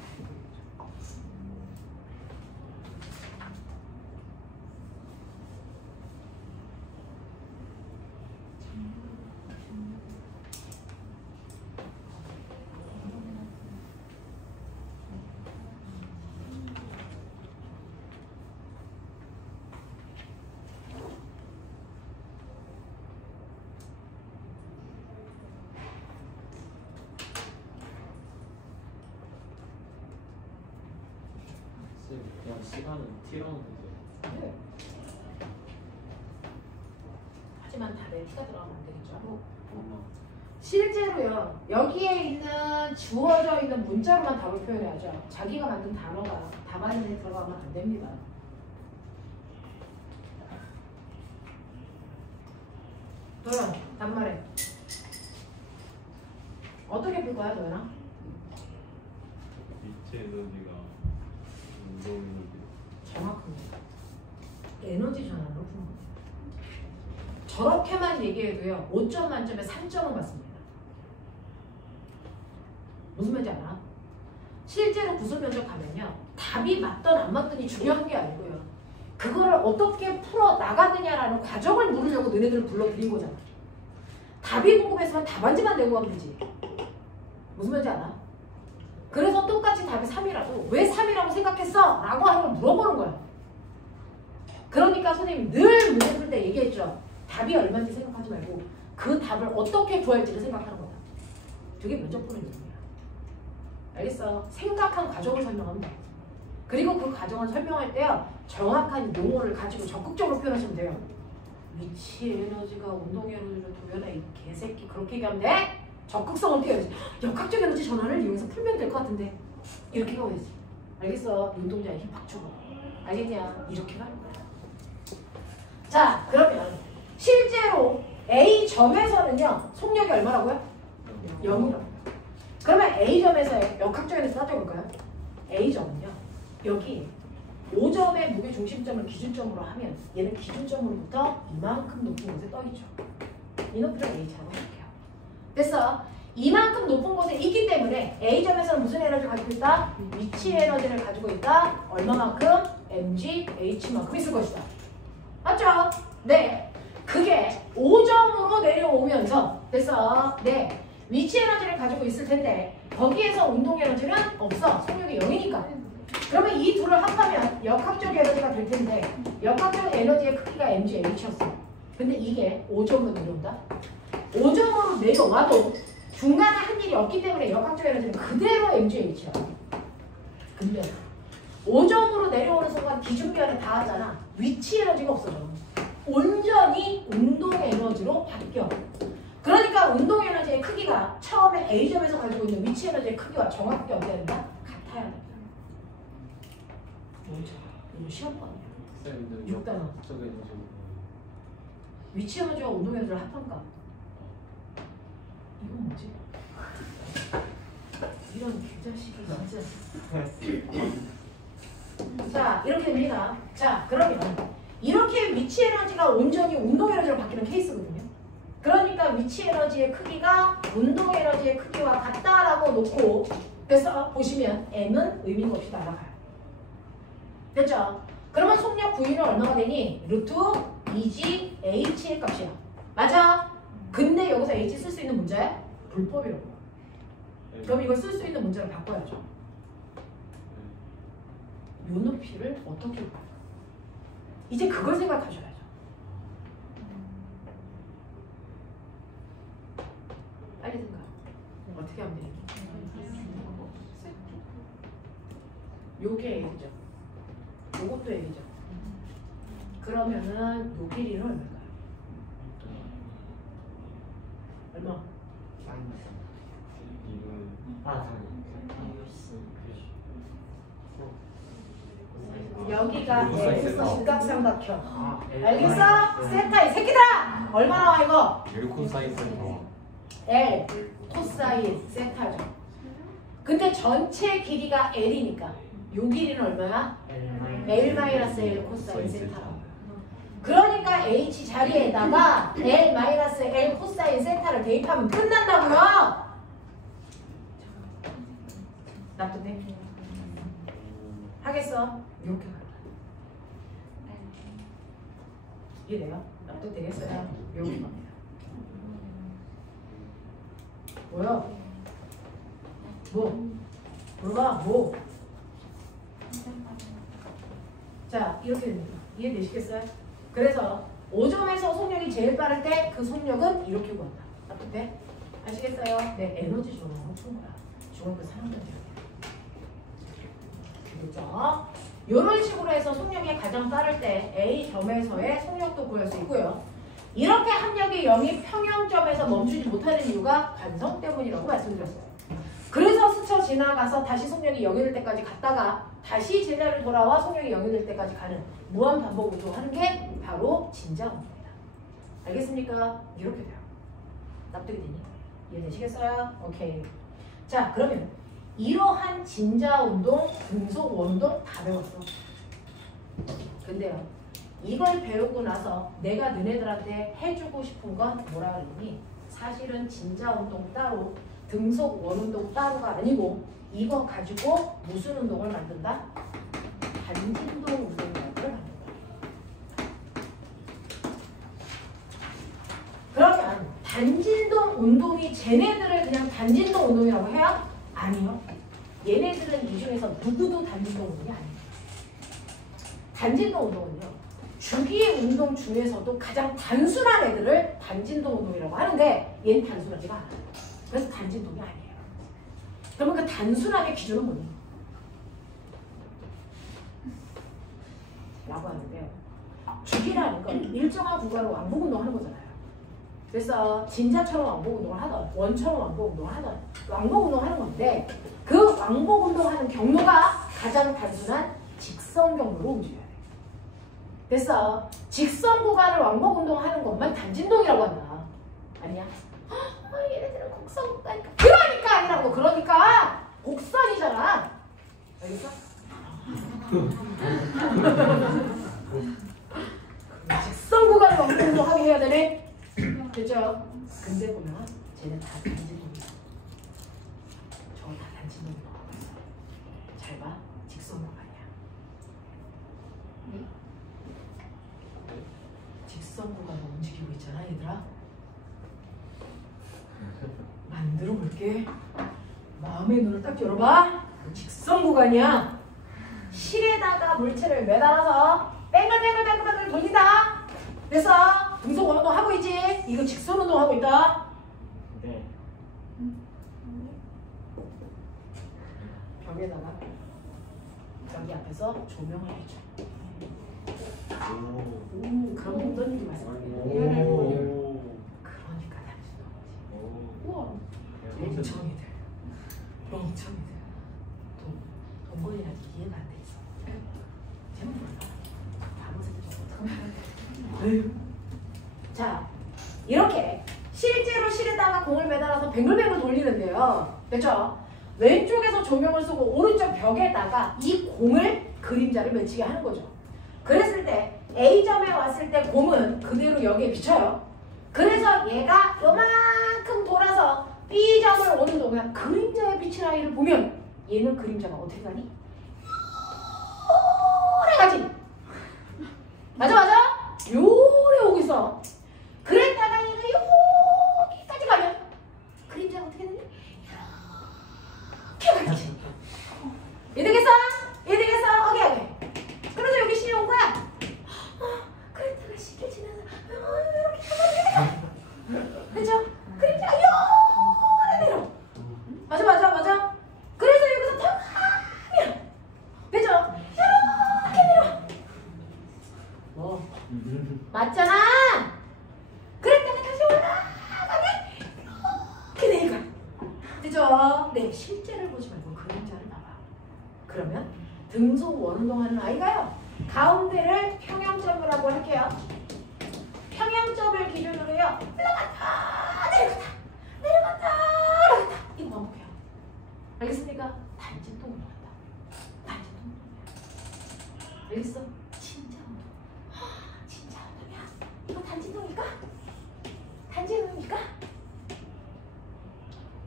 그냥 시간은 T라는 거죠. 네. 하지만 답에 T가 들어가면 안 되겠죠. 실제로요, 여기에 있는 주어져 있는 문자로만 답을 표현해야죠. 자기가 만든 단어가 답 안에 들어가면 안 됩니다. 도연, 단말해. 어떻게 풀 거야, 도연아? 빛의 에너지가 운동 에너지. 정확합니다. 에너지 전환으로 푸는 겁니다. 저렇게만 얘기해도요, 5점 만점에 3점은 받습니다. 무슨 말인지 알아? 실제로 구술 면접 가면요, 답이 맞던 안 맞던이 중요한 게 아니고요, 그거를 어떻게 풀어 나가느냐라는 과정을 물으려고 너네들을 불러들인 거잖아. 답이 궁금해서만 답안지만 내고 가면 되지. 무슨 말인지 알아? 그래서 똑같이 답이 3이라도 왜 3이라고 생각했어? 라고 하는 걸 물어보는 거야. 그러니까 선생님 늘 문제 풀 때 얘기했죠. 답이 얼마인지 생각하지 말고 그 답을 어떻게 구할지를 생각하는 거다. 그게 면접 보는 이유야. 알겠어? 생각한 과정을 설명하면 돼. 그리고 그 과정을 설명할 때요, 정확한 용어를 가지고 적극적으로 표현하시면 돼요. 위치 에너지가 운동 에너지로 도연아 이 개새끼 그렇게 얘기하면 돼? 적극성을 띄워야지. 역학적 에너지 전환을 이용해서 풀면 될 것 같은데 이렇게 가야지. 알겠어? 운동자의 힘팍 주고. 알겠냐? 이렇게 가는 거야. 자, 그러면 실제로 A점에서는요, 속력이 얼마라고요? 0이라고요. 그러면 A점에서의 역학적 에너지 따져볼까요? A점은요, 여기 5점의 무게 중심점을 기준점으로 하면 얘는 기준점으로부터 이만큼 높은 곳에 떠있죠. 이 높이를 H라고 할게요. 됐어? 이만큼 높은 곳에 있기 때문에 A점에서는 무슨 에너지를 가지고 있다? 위치 에너지를 가지고 있다. 얼마만큼? mg, h만큼 있을 것이다. 맞죠? 네. 그게 5점으로 내려오면서 됐어? 네. 위치 에너지를 가지고 있을 텐데 거기에서 운동 에너지는 없어. 속력이 0이니까. 그러면 이 둘을 합하면 역학적 에너지가 될 텐데 역학적 에너지의 크기가 mg, h였어. 근데 이게 5점으로 내려온다. 5점으로 내려와도 중간에 한 일이 없기 때문에 역학적 에너지는 그대로 mg, h야. 근데 5점으로 내려오는 순간 기준변에 닿았잖아. 위치 에너지가 없어져. 온전히 운동 에너지로 바뀌어. 그러니까 운동 에너지의 크기가 처음에 A점에서 가지고 있는 위치 에너지의 크기와 정확하게 어때야 된다? 같아야 된다. 뭐죠? 이거 시험번이야. 쌤들 6단원. 저게 에너지. 위치 에너지와 운동 에너지를 합한가? 이건 뭐지? 이런 개자식이 진짜. 자, 이렇게 됩니다. 자, 그러면 이렇게 위치 에너지가 온전히 운동 에너지로 바뀌는 케이스거든요. 그러니까 위치 에너지의 크기가 운동 에너지의 크기와 같다라고 놓고 그래서 보시면 m은 의미가 없이 날아가요. 됐죠? 그러면 속력 V는 얼마가 되니? 루트 2g h의 값이야. 맞아? 근데 여기서 h 쓸 수 있는 문자야? 불법이라고. 그럼 이걸 쓸 수 있는 문자를 바꿔야죠. 요 높이를 어떻게 구할까? 이제 그걸 생각하셔야죠. 빨리 생각. 어떻게 하면 되니? 요게 A죠. 요것도 A죠. 그러면은 요 길이는 얼마일까요? 얼마? 여기가 X서 직각삼각형. 알겠어? 세타 이 새끼들아! 얼마 나와 이거? L 코사인 센터. L 코사인 세타죠. 근데 전체 길이가 L이니까 요 길이는 얼마야? L-L 코사인 세타라고. 그러니까 H 자리에다가 L-L 코사인 세타를 대입하면 끝난다고요. 납득돼? 하겠어? 이렇게 갈 거야. 이해돼요? 납득되겠어요? 여기 갑니다. 뭐야? 뭐? 뭐가? 뭐? 자, 이렇게 됩니다. 이해되시겠어요? 그래서 5점에서 속력이 제일 빠를 때 그 속력은 이렇게 구한다. 납득돼? 아시겠어요? 네, 에너지 전환을 푼 거야. 중학교 3학년 때. 그죠? 이런 식으로 해서 속력이 가장 빠를 때 A 점에서의 속력도 구할 수 있고요. 이렇게 합력이 0이 평형점에서 멈추지 못하는 이유가 관성 때문이라고 말씀드렸어요. 그래서 스쳐 지나가서 다시 속력이 0이 될 때까지 갔다가 다시 제자리로 돌아와 속력이 0이 될 때까지 가는 무한 반복 운동하는 게 바로 진자 운동입니다. 알겠습니까? 이렇게 돼요. 납득이 되니? 이해되시겠어요? 오케이. 자, 그러면 이러한 진자 운동, 등속 원동 다 배웠어. 근데요, 이걸 배우고 나서 내가 너네들한테 해주고 싶은 건 뭐라 그랬니? 사실은 진자 운동 따로, 등속 원운동 따로가 아니고 이거 가지고 무슨 운동을 만든다? 단진동 운동을 만든다. 그러면 단진동 운동이 쟤네들을 그냥 단진동 운동이라고 해요? 아니요. 얘네들은 이 중에서 누구도 단진동 운동이 아니에요. 단진동 운동은요, 주기 운동 중에서도 가장 단순한 애들을 단진동 운동이라고 하는데 얘는 단순하지가 않아요. 그래서 단진동이 아니에요. 그러면 그 단순하게 기준은 뭐니? 라고 하는데요. 주기라는 건 일정한 구간으로 왕복 운동하는 거잖아요. 그래서 진자처럼 왕복 운동을 하던, 원처럼 왕복 운동을 하던 왕복 운동하는 건데 그 왕복 운동하는 경로가 가장 단순한 직선 경로로 움직여야 돼. 그래서 직선 구간을 왕복 운동하는 것만 단진동이라고 한다. 아니야? 얘네들은 곡선 구간이니까. 그러니까 아니라고. 그러니까 곡선이잖아. 알겠어? 직선 구간을 왕복 운동하게 해야 되네. 됐죠? 근데 보면 쟤는 다 단진동이야. 저거 다 단진동으로 하고 있어. 잘 봐. 직선 구간이야. 직선 구간을 움직이고 있잖아, 얘들아. 만들어 볼게. 마음의 눈을 딱 열어봐. 직선 구간이야. 실에다가 물체를 매달아서 뱅글뱅글 돌린다. 그래서 등속 원운동 하고 있지? 이거 직선 운동 하고 있다. 네. 벽에다가 여기 앞에서 조명을 해줘. 그럼 어떤 일이 말씀드릴게요? 오. 그러니까 단순한 거지. 우와. 멍청이들. 동건이 아직 이해가 안 돼 있어. 제목 몰라. 바보 새끼 어떡하면. 자, 이렇게 실제로 실에다가 공을 매달아서 뱅글뱅글 돌리는데요. 됐죠? 왼쪽에서 조명을 쓰고 오른쪽 벽에다가 이 공을 그림자를 맺히게 하는 거죠. 그랬을 때 A점에 왔을 때 공은 그대로 여기에 비쳐요. 그래서 얘가 요만큼 돌아서 B점을 오는 동안 그림자에 비친 아이를 보면 얘는 그림자가 어떻게 가니? 요래 가지. 맞아? 요래 오고 있어. 그랬다가 얘가 여기까지 가면 그림자가 어떻게 되니? 이렇게 가지. 이해되겠어? 이해되겠어? 오케이. 그래서 여기 신이 온 거야. 그랬다가 시를 지나서 이렇게 가면 그죠? 그림자가 요래 내려. 맞아. 그래서 여기서 더 밀어. 그죠? 이렇게 밀어. 뭐 맞잖아. 그랬다가 다시 올라가면 이렇게 내려가. 그죠? 네, 실제를 보지 말고 그림자를 봐봐. 그러면 등속 원운동하는 아이가요. 가운데를 평형점이라고 할게요. 평형점을 기준으로요. 올라갔다 내려갔다. 이거 반복해요. 알겠습니까? 단진동으로 간다. 단진동. 알겠어? 진짜 운동. 진짜 운동이야. 이거 단진동일까? 단진동일까?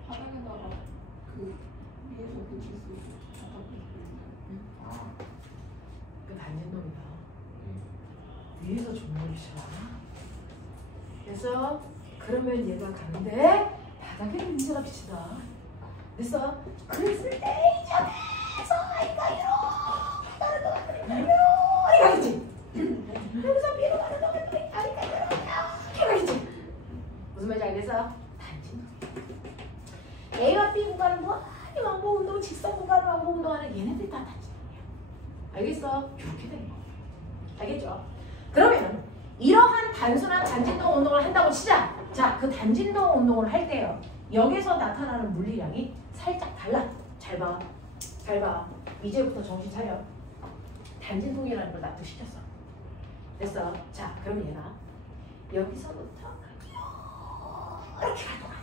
바닥에다가 그 위에서 붙일 수 있어. 그 단진동이다. 위에서 조명을 비춰라. 그래서 그러면 얘가 가는데 바닥에 그림자가 비친다. 그래서 그랬을 때 이점에서 아이가 이렇게 가는 동안 그림자 이렇게 가겠지. 여기서 위로 가는 동안 아이가 이렇게 가겠지. 무슨 말인지 알겠어? 단진동. A와 B 구간은 뭐 왕복 운동, 직선 구간을 왕복 운동하는 얘네들 다 단진동이야. 알겠어? 이렇게 되는 거. 알겠죠? 그러면 이러한 단순한 단진동 운동을 한다고 치자. 자, 그 단진동 운동을 할 때요. 여기서 나타나는 물리량이 살짝 달라. 잘 봐. 잘 봐. 이제부터 정신 차려. 단진동이라는 걸 납득시켰어. 됐어? 자, 그럼 얘가 여기서부터 이렇게 갈 동안.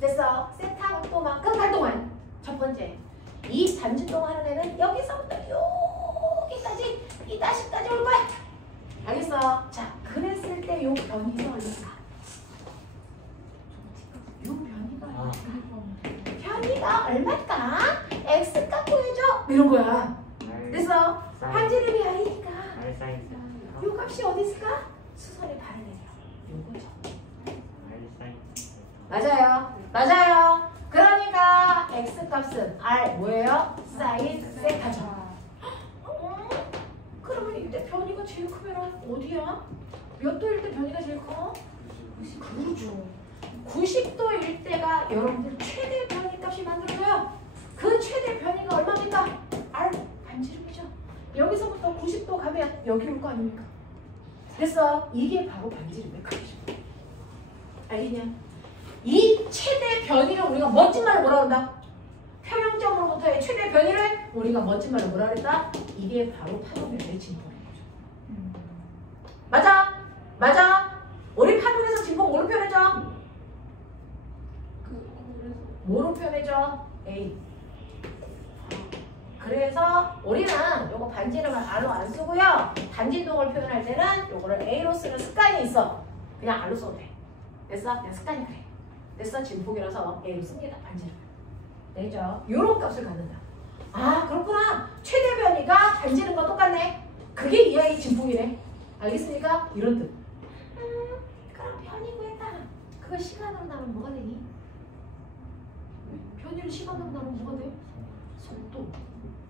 됐어? 세타 각도만큼 갈 동안. 첫 번째. 이 단진동 하는 애는 여기서부터 여기까지 이 다시까지 올 거야. 알겠어? 자, 그랬을 때 요 변이가 얼마일까? 요 변이가 변이가 얼마일까? X값 보여줘. 이런 거야. 됐어? 한지름이 I니까 R 사인 세타. 요 값이 어디 있을까? 수선의 발을 내려. 요거죠. R 사인 세타. 맞아요. 맞아요. 그러니까 X값은 R 뭐예요? 사인 세타죠. 그러면 이때 변이가 제일 크면 어디야? 몇 도일 때 변이가 제일 커? 90도. 90도일 때가 여러분들 최대 변이 값이 만들어져요. 그 최대 변이가 얼마입니까? R 반지름이죠. 여기서부터 90도 가면 여기 올 거 아닙니까? 됐어. 이게 바로 반지름의 크기죠. 알겠냐? 이 최대 변이를 우리가 멋진 말로 뭐라 그런다? 평형점으로부터의 최대 변이를 우리가 멋진 말로 뭐라 그랬다? 이게 바로 파동면의 진폭인 거죠. 맞아? 맞아? 우리 파동에서 진폭 뭐로 표현해줘? 뭐로 표현해줘? A. 그래서 우리는 요거 반지름을 R로 안 쓰고요. 단진동을 표현할 때는 요거를 A로 쓰는 습관이 있어. 그냥 R로 써도 돼. 됐어? 그냥 습관이 그래. 됐어? 진폭이라서 A로 씁니다. 반지름. 되죠? 요런 값을 갖는다. 아, 그렇구나. 최대 변이가 반지름과 똑같네. 그게 이하의 진폭이네. 알겠습니까? 이런 뜻. 그럼 변이 구했다. 그거 시간으로 나면 뭐가 되니? 변이를 시간으로 나면 뭐가 돼? 속도.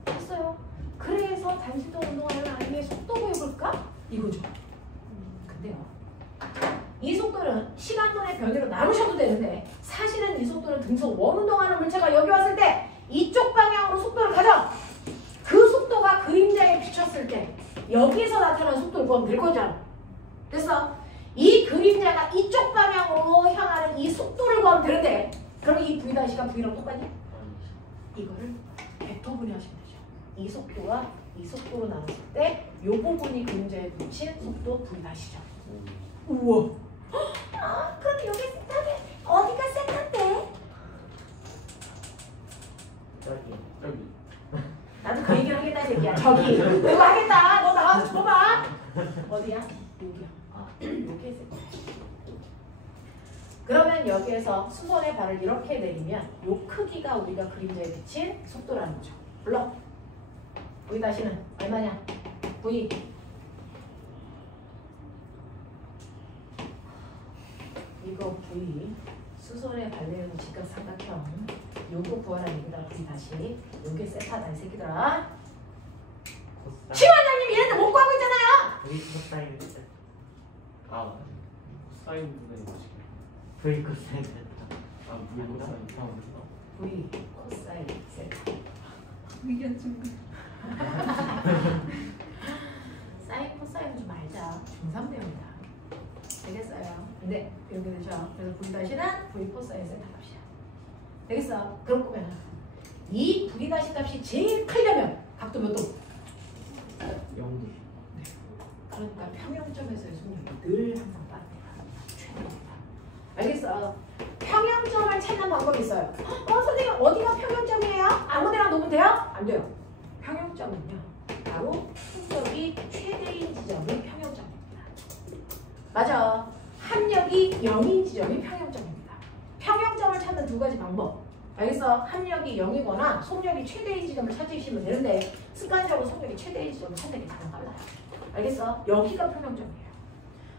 했어요. 그래서 단진동 운동하는 아이의 속도 구해볼까? 이거죠. 근데요. 이 속도는 시간분의 변이로 나누셔도 되는데 사실은 이 속도는 등속 원운동하는 물체가 여기 왔을 때 이쪽 방향으로 속도를 가져. 그 속도가 그림자에 비쳤을 때 여기에서 나타나는 속도를 구하면 될 거잖아. 됐어? 이 그림자가 이쪽 방향으로 향하는 이 속도를 구하면 되는데 그럼 이 V-가 V랑 똑같냐? 이거를 벡터 분해하시면 되죠. 이 속도와 이 속도로 나눴을 때 이 부분이 그림자에 비친 속도 V-죠. 우와. 아, 그럼 여기 세타면 어디가 세타인데? 저기. 나도 그 얘기를 하겠다 이 새끼야. 저기. 그거 하겠다. 너 나와서 줘봐. 어디야? 여기야. 아, 여기에 세타. 그러면 여기에서 수선의 발을 이렇게 내리면 요 크기가 우리가 그림자에 비친 속도라는 거죠. 불러. V 다시는 얼마냐? V. 이거 V. 수선의 발 내리는 직각삼각형. 요거 구하라는 얘기다. V 다시. 요게 세타다 이 새끼들아. 코사인. 시원장님 얘네들 못 구하고 있잖아요. V 코사인 세타. 아 사인 분의 뭐지? V 코사인 세타. 아 물고 사인. V 코사인 세타. 의견 좀. 사인 코사인은 좀 알자. 중3 배웁니다. 되겠어요? 근데 배우게 되죠. 그래서 V 다시는 V 코사인 세타 값이야. 되겠어? 그럼 보면 이 V 다시 값이 제일 크려면 각도 몇 도? 0도. 그러니까 평형점에서의 속력이 늘 항상 빠릅니다. 최대입니다. 알겠어? 평형점을 찾는 방법이 있어요. 선생님 어디가 평형점이에요? 아무데나 놓으면 돼요? 안 돼요. 평형점은요. 바로 속력이 최대인 지점이 평형점입니다. 맞아. 합력이 0인 지점이 평형점입니다. 평형점을 찾는 두 가지 방법. 알겠어? 합력이 0이거나 속력이 최대인 지점을 찾으시면 되는데 습관적으로 속력이 최대인 지점을 찾는 게 가장 빨라요. 알겠어? 여기가 평형점이에요.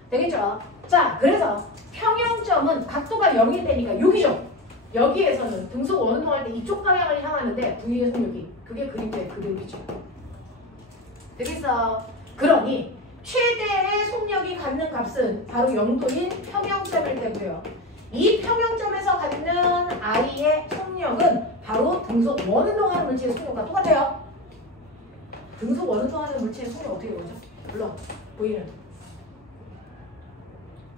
되겠죠? 자, 그래서 평형점은 각도가 0이 되니까 여기죠. 여기에서는 등속 원운동할 때 이쪽 방향을 향하는데 V의 속력이 그게 그림자에 그대로 비죠. 되겠어? 그러니 최대의 속력이 갖는 값은 바로 0도인 평형점일 때고요. 이 평형점에서 갖는 I의 속력은 바로 등속 원운동하는 물체의 속력과 똑같아요. 등속 원운동하는 물체의 속력 어떻게 구하죠? 물론 V는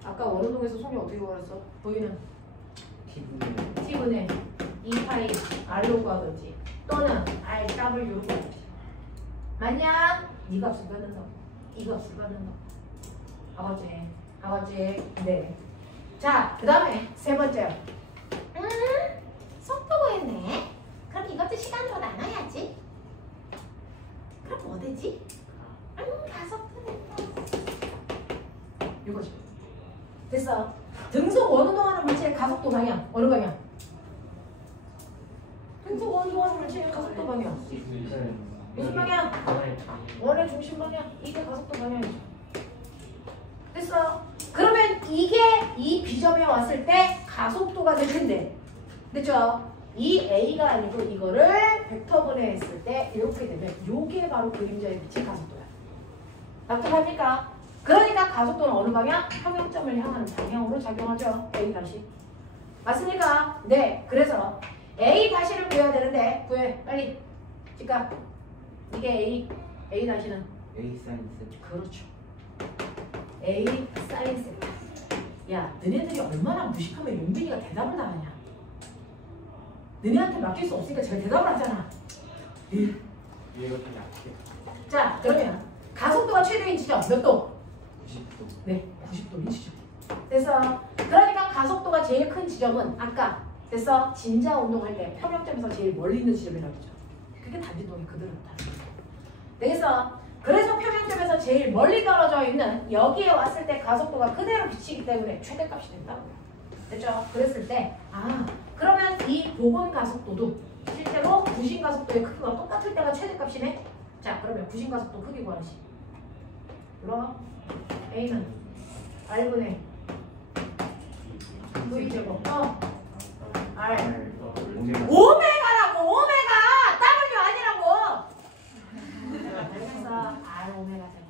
아까 원운동에서 속력 어떻게 구했어? V는 T분의 2파이 R로 구하든지 또는 RW로 구하든지 맞냐? 이 값을 받는다. 이 값을 받는다. 아버지, 아버지. 네. 자, 그 다음에 세 번째요. 속도 구했네. 그럼 이것도 시간으로 나눠야지. 그럼 뭐 되지? 가속도 된다. 이거지. 됐어. 등속 원운동하는 물체의 가속도 방향. 어느 방향? 등속 원운동하는 물체의 가속도 방향. 무슨 방향? 원의 중심 방향. 이게 가속도 방향이죠. 됐어. 그러면 이게 이 B점에 왔을 때 가속도가 될 텐데. 됐죠? 이 A가 아니고 이거를 벡터분해 했을 때 이렇게 되면 이게 바로 그림자에 비친 가속도야. 납득합니까? 그러니까 가속도는 어느 방향? 평형점을 향하는 방향으로 작용하죠. A 다시. 맞습니까? 네. 그래서 A 다시를 구해야 되는데 구해. 빨리. 그러니까 이게 A 다시는 A 사인 세타. 그렇죠. A 사인 세타. 야, 너네들이 얼마나 무식하면 용빈이가 대답을 다 하냐. 너네한테 맡길 수 없으니까 제가 대답을 하잖아. 이해가 좀 약해. 자, 그러면 가속도가 최대인 지점 몇 도? 90도. 네, 90도인 지점. 됐어. 그러니까 가속도가 제일 큰 지점은 아까 됐어? 진자 운동할 때 평형점에서 제일 멀리 있는 지점이라고 했죠. 그게 단진동이 그대로 나타나는 거야. 되겠어? 그래서 평형점에서 제일 멀리 떨어져 있는 여기에 왔을 때 가속도가 그대로 비치기 때문에 최대값이 된다고요. 됐죠? 그랬을 때 그러면 이 복원 가속도도 실제로 구심 가속도의 크기가 똑같을 때가 최대값이네? 자, 그러면 구심 가속도 크기 구하시. 그럼 A는 R분의 V 제곱 R 오메가라고. 오메가 W 아니라고. 알겠어. R 오메가 제곱.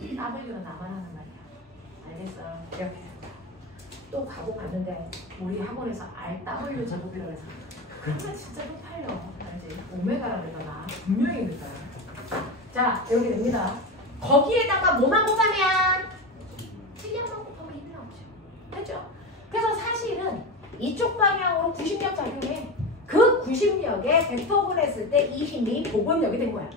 W는 나만 하는 말이야. 알겠어. 이렇게 또 가고 봤는데 우리 학원에서 RW 제곱이라고 해서 그러면 진짜 쪽팔려. 알지? 오메가라 그러다가 분명히 그럴 거야. 자, 여기 됩니다. 거기에다가 뭐만 곱하면 질량만 곱하면 힘이 나오죠. 됐죠? 그래서 사실은 이쪽 방향으로 구심력 작용해. 그 구심력에 벡터분했을 때 이 힘이 복원력이 된 거야.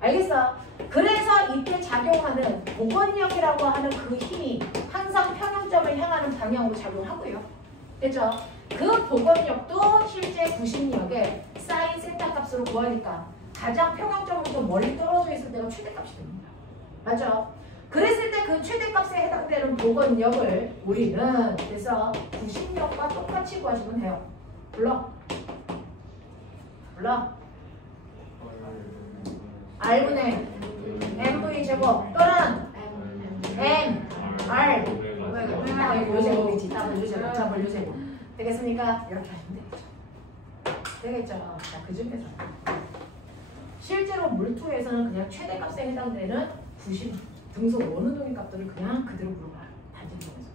알겠어? 그래서 이때 작용하는 복원력이라고 하는 그 힘이 항상 평형점을 향하는 방향으로 작용하고요. 됐죠? 그 복원력도 실제 구심력의 사인 세타 값으로 구하니까 가장 평형점으로부터 멀리 떨어져 있을 때가 최대값이 됩니다. 맞죠? 그랬을 때 그 최대값에 해당되는 복원력을 우리는 그래서 구심력과 똑같이 구하시면 돼요. 불러. R분의 MV 제곱 또는 M, R 요제곱이지. W 요제곱. 되겠습니까? 이렇게 하시면 되겠죠. 되겠죠? 자, 그 중에서 실제로 물투에서는 그냥 최대값에 해당되는 구심 등속 원운동의 값들을 그냥 그대로 물어봐요. 단진동에서.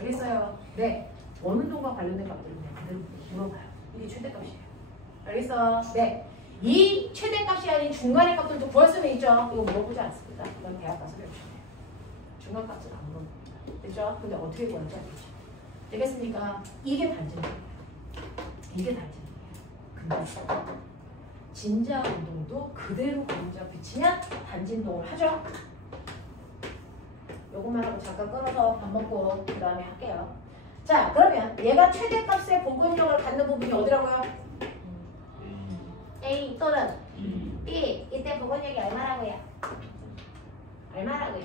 알겠어요? 네. 원운동과 관련된 값들을 그냥 그대로 물어봐요. 이게 최대값이에요. 알겠어? 네. 이 최대값이 아닌 중간의 값들도 구할 수는 있죠. 이거 물어보지 않습니다. 이건 대학 가서 배우셔야 돼요. 중간값은 안 물어봅니다. 됐죠? 근데 어떻게 구하는지 알겠죠? 되겠습니까? 이게 단진동이에요. 이게 단진동이에요. 근데 진자 운동도 그대로 그림자 비치면 단진동을 하죠. 요것만 하고 잠깐 끊어서 밥 먹고 그 다음에 할게요. 자, 그러면 얘가 최대값의 복원력을 갖는 부분이 어디라고요? A 또는 B. 이때 복원력이 얼마라고요? 얼마라고요?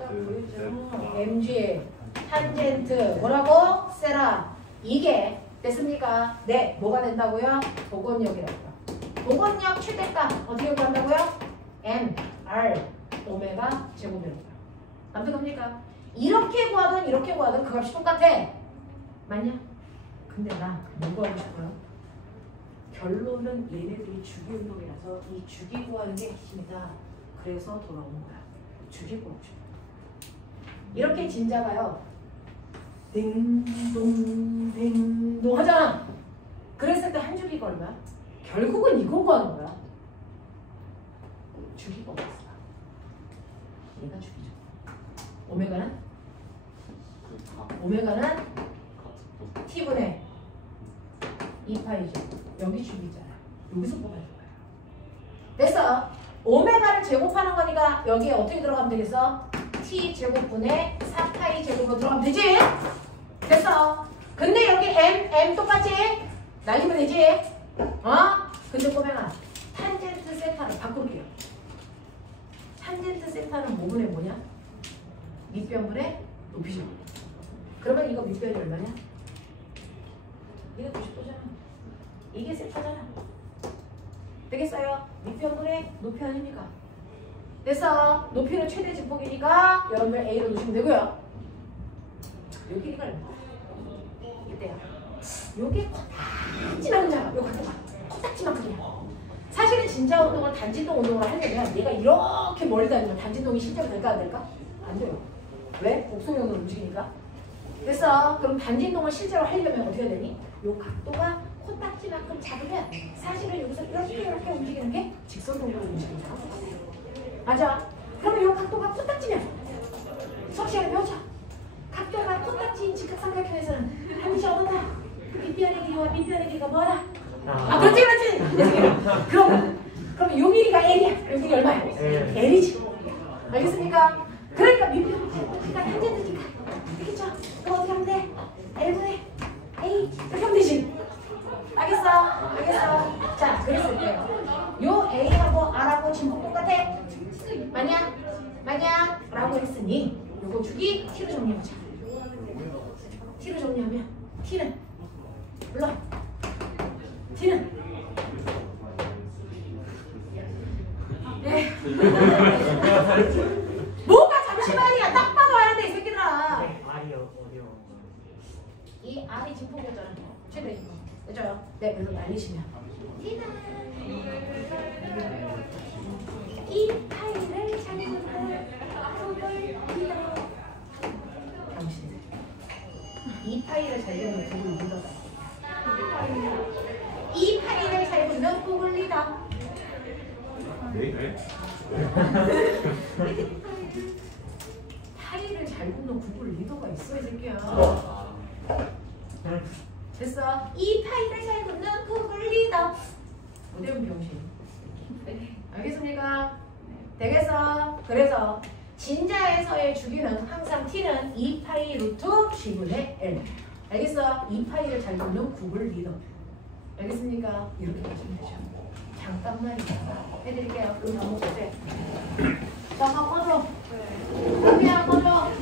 아까 보였죠? MG, 탄젠트, 뭐라고? 세라. 이게 됐습니까? 네. 뭐가 된다고요? 복원력이라고요. 복원력 최대값 어떻게 구한다고요? M, R, 오메가 제곱이라고요. 납득합니까? 이렇게 구하든 이렇게 구하든 그 값이 똑같아. 맞냐? 근데 나 뭐 구하고 싶어요? 결론은 얘네들이 주기 운동이라서 이 주기 구하는 게 핵심이다. 그래서 돌아오는 거야. 주기 구하고 싶어. 이렇게 진자가요. 댕동 댕동 하잖아. 그랬을 때 한 주기가 얼마야? 결국은 이거 구하는 거야. 주기가 없어. 얘가 주기죠. 오메가는 t분의 2파이죠. 여기 주기잖아. 여기서 뽑아줄 거야. 됐어. 오메가를 제곱하는 거니까 여기에 어떻게 들어가면 되겠어? t 제곱분의 4파이 제곱으로 들어가면 되지? 됐어. 근데 여기 m 똑같지? 날리면 되지? 근데 꼬맹아, 탄젠트 세타를 바꿀게요. 탄젠트 세타는 뭐분의 뭐냐? 밑변분의 높이죠. 그러면 이거 밑변이 얼마냐? 이게 90도잖아. 이게 세타잖아. 되겠어요? 밑변분의 높이 아닙니까? 됐어. 높이는 최대 진폭이니까 여러분들 A로 놓으시면 되고요. 요 길이가 얼마? 이때야. 요게 코딱지만큼 작아. 요 코딱지만큼이야. 사실은 진자 운동을 단진동 운동으로 하려면 얘가 이렇게 멀리 다니면 단진동이 실제로 될까 안 될까? 안 돼요. 왜? 곡선형으로 움직이니까. 됐어. 그럼 단진동을 실제로 하려면 어떻게 해야 되니? 요 각도가 코딱지만큼 작으면 사실은 여기서 이렇게 움직이는 게 직선동으로 움직이잖아. 맞아. 그러면 요 각도가 코딱지면 수업 시간에 배우자. 각도가 코딱지인 직각삼각형에서는 반드시 어떤다? 밑변의 길이와 밑변의 길이가 뭐하다? 그렇지. 그럼 요 길이가 L이야. 요 길이 얼마야? L이지. 알겠습니까? 그러니까 밑변이니까 탄젠트니까. 알겠죠? 그럼 어떻게 하면 돼? L분의 A 이렇게 하면 되지. 알겠어? 자, 그랬을 때 요 A하고 R하고 진폭 똑같아? 맞냐? 라고 했으니 요거 주기 T로 정리해보자. T로 정리하면 T는 물론 T는 네. 뭐가 잠시만이야. 딱 봐도 아는데 이 새끼들아. 말이 어려워. 이 R이 진폭이었잖아. 최대 진폭. 그죠? 네, 그래서 날리시면 T는 이 파이를 잠그는 북을 믿어. 당신들 이 파이를 잘 보는 북을 믿어다. 이 파이를 잘 보는 북을 믿어. 파이를 잘 보는 구글 리더가 있어 이 새끼야. 됐어. 이 파이를 잘 보는 구글 리더. 무대운 병신. 알겠습니까? 되겠어. 그래서 진자에서의 주기는 항상 t는 2파이 루트 g분의 L. 알겠어? 2파이를 잘 보는 구글 리더. 알겠습니까? 이렇게 하시면 되죠. 잠깐만요. 해드릴게요. 여기 다 먹었지? 잠깐 꺼줘. 그냥 꺼줘.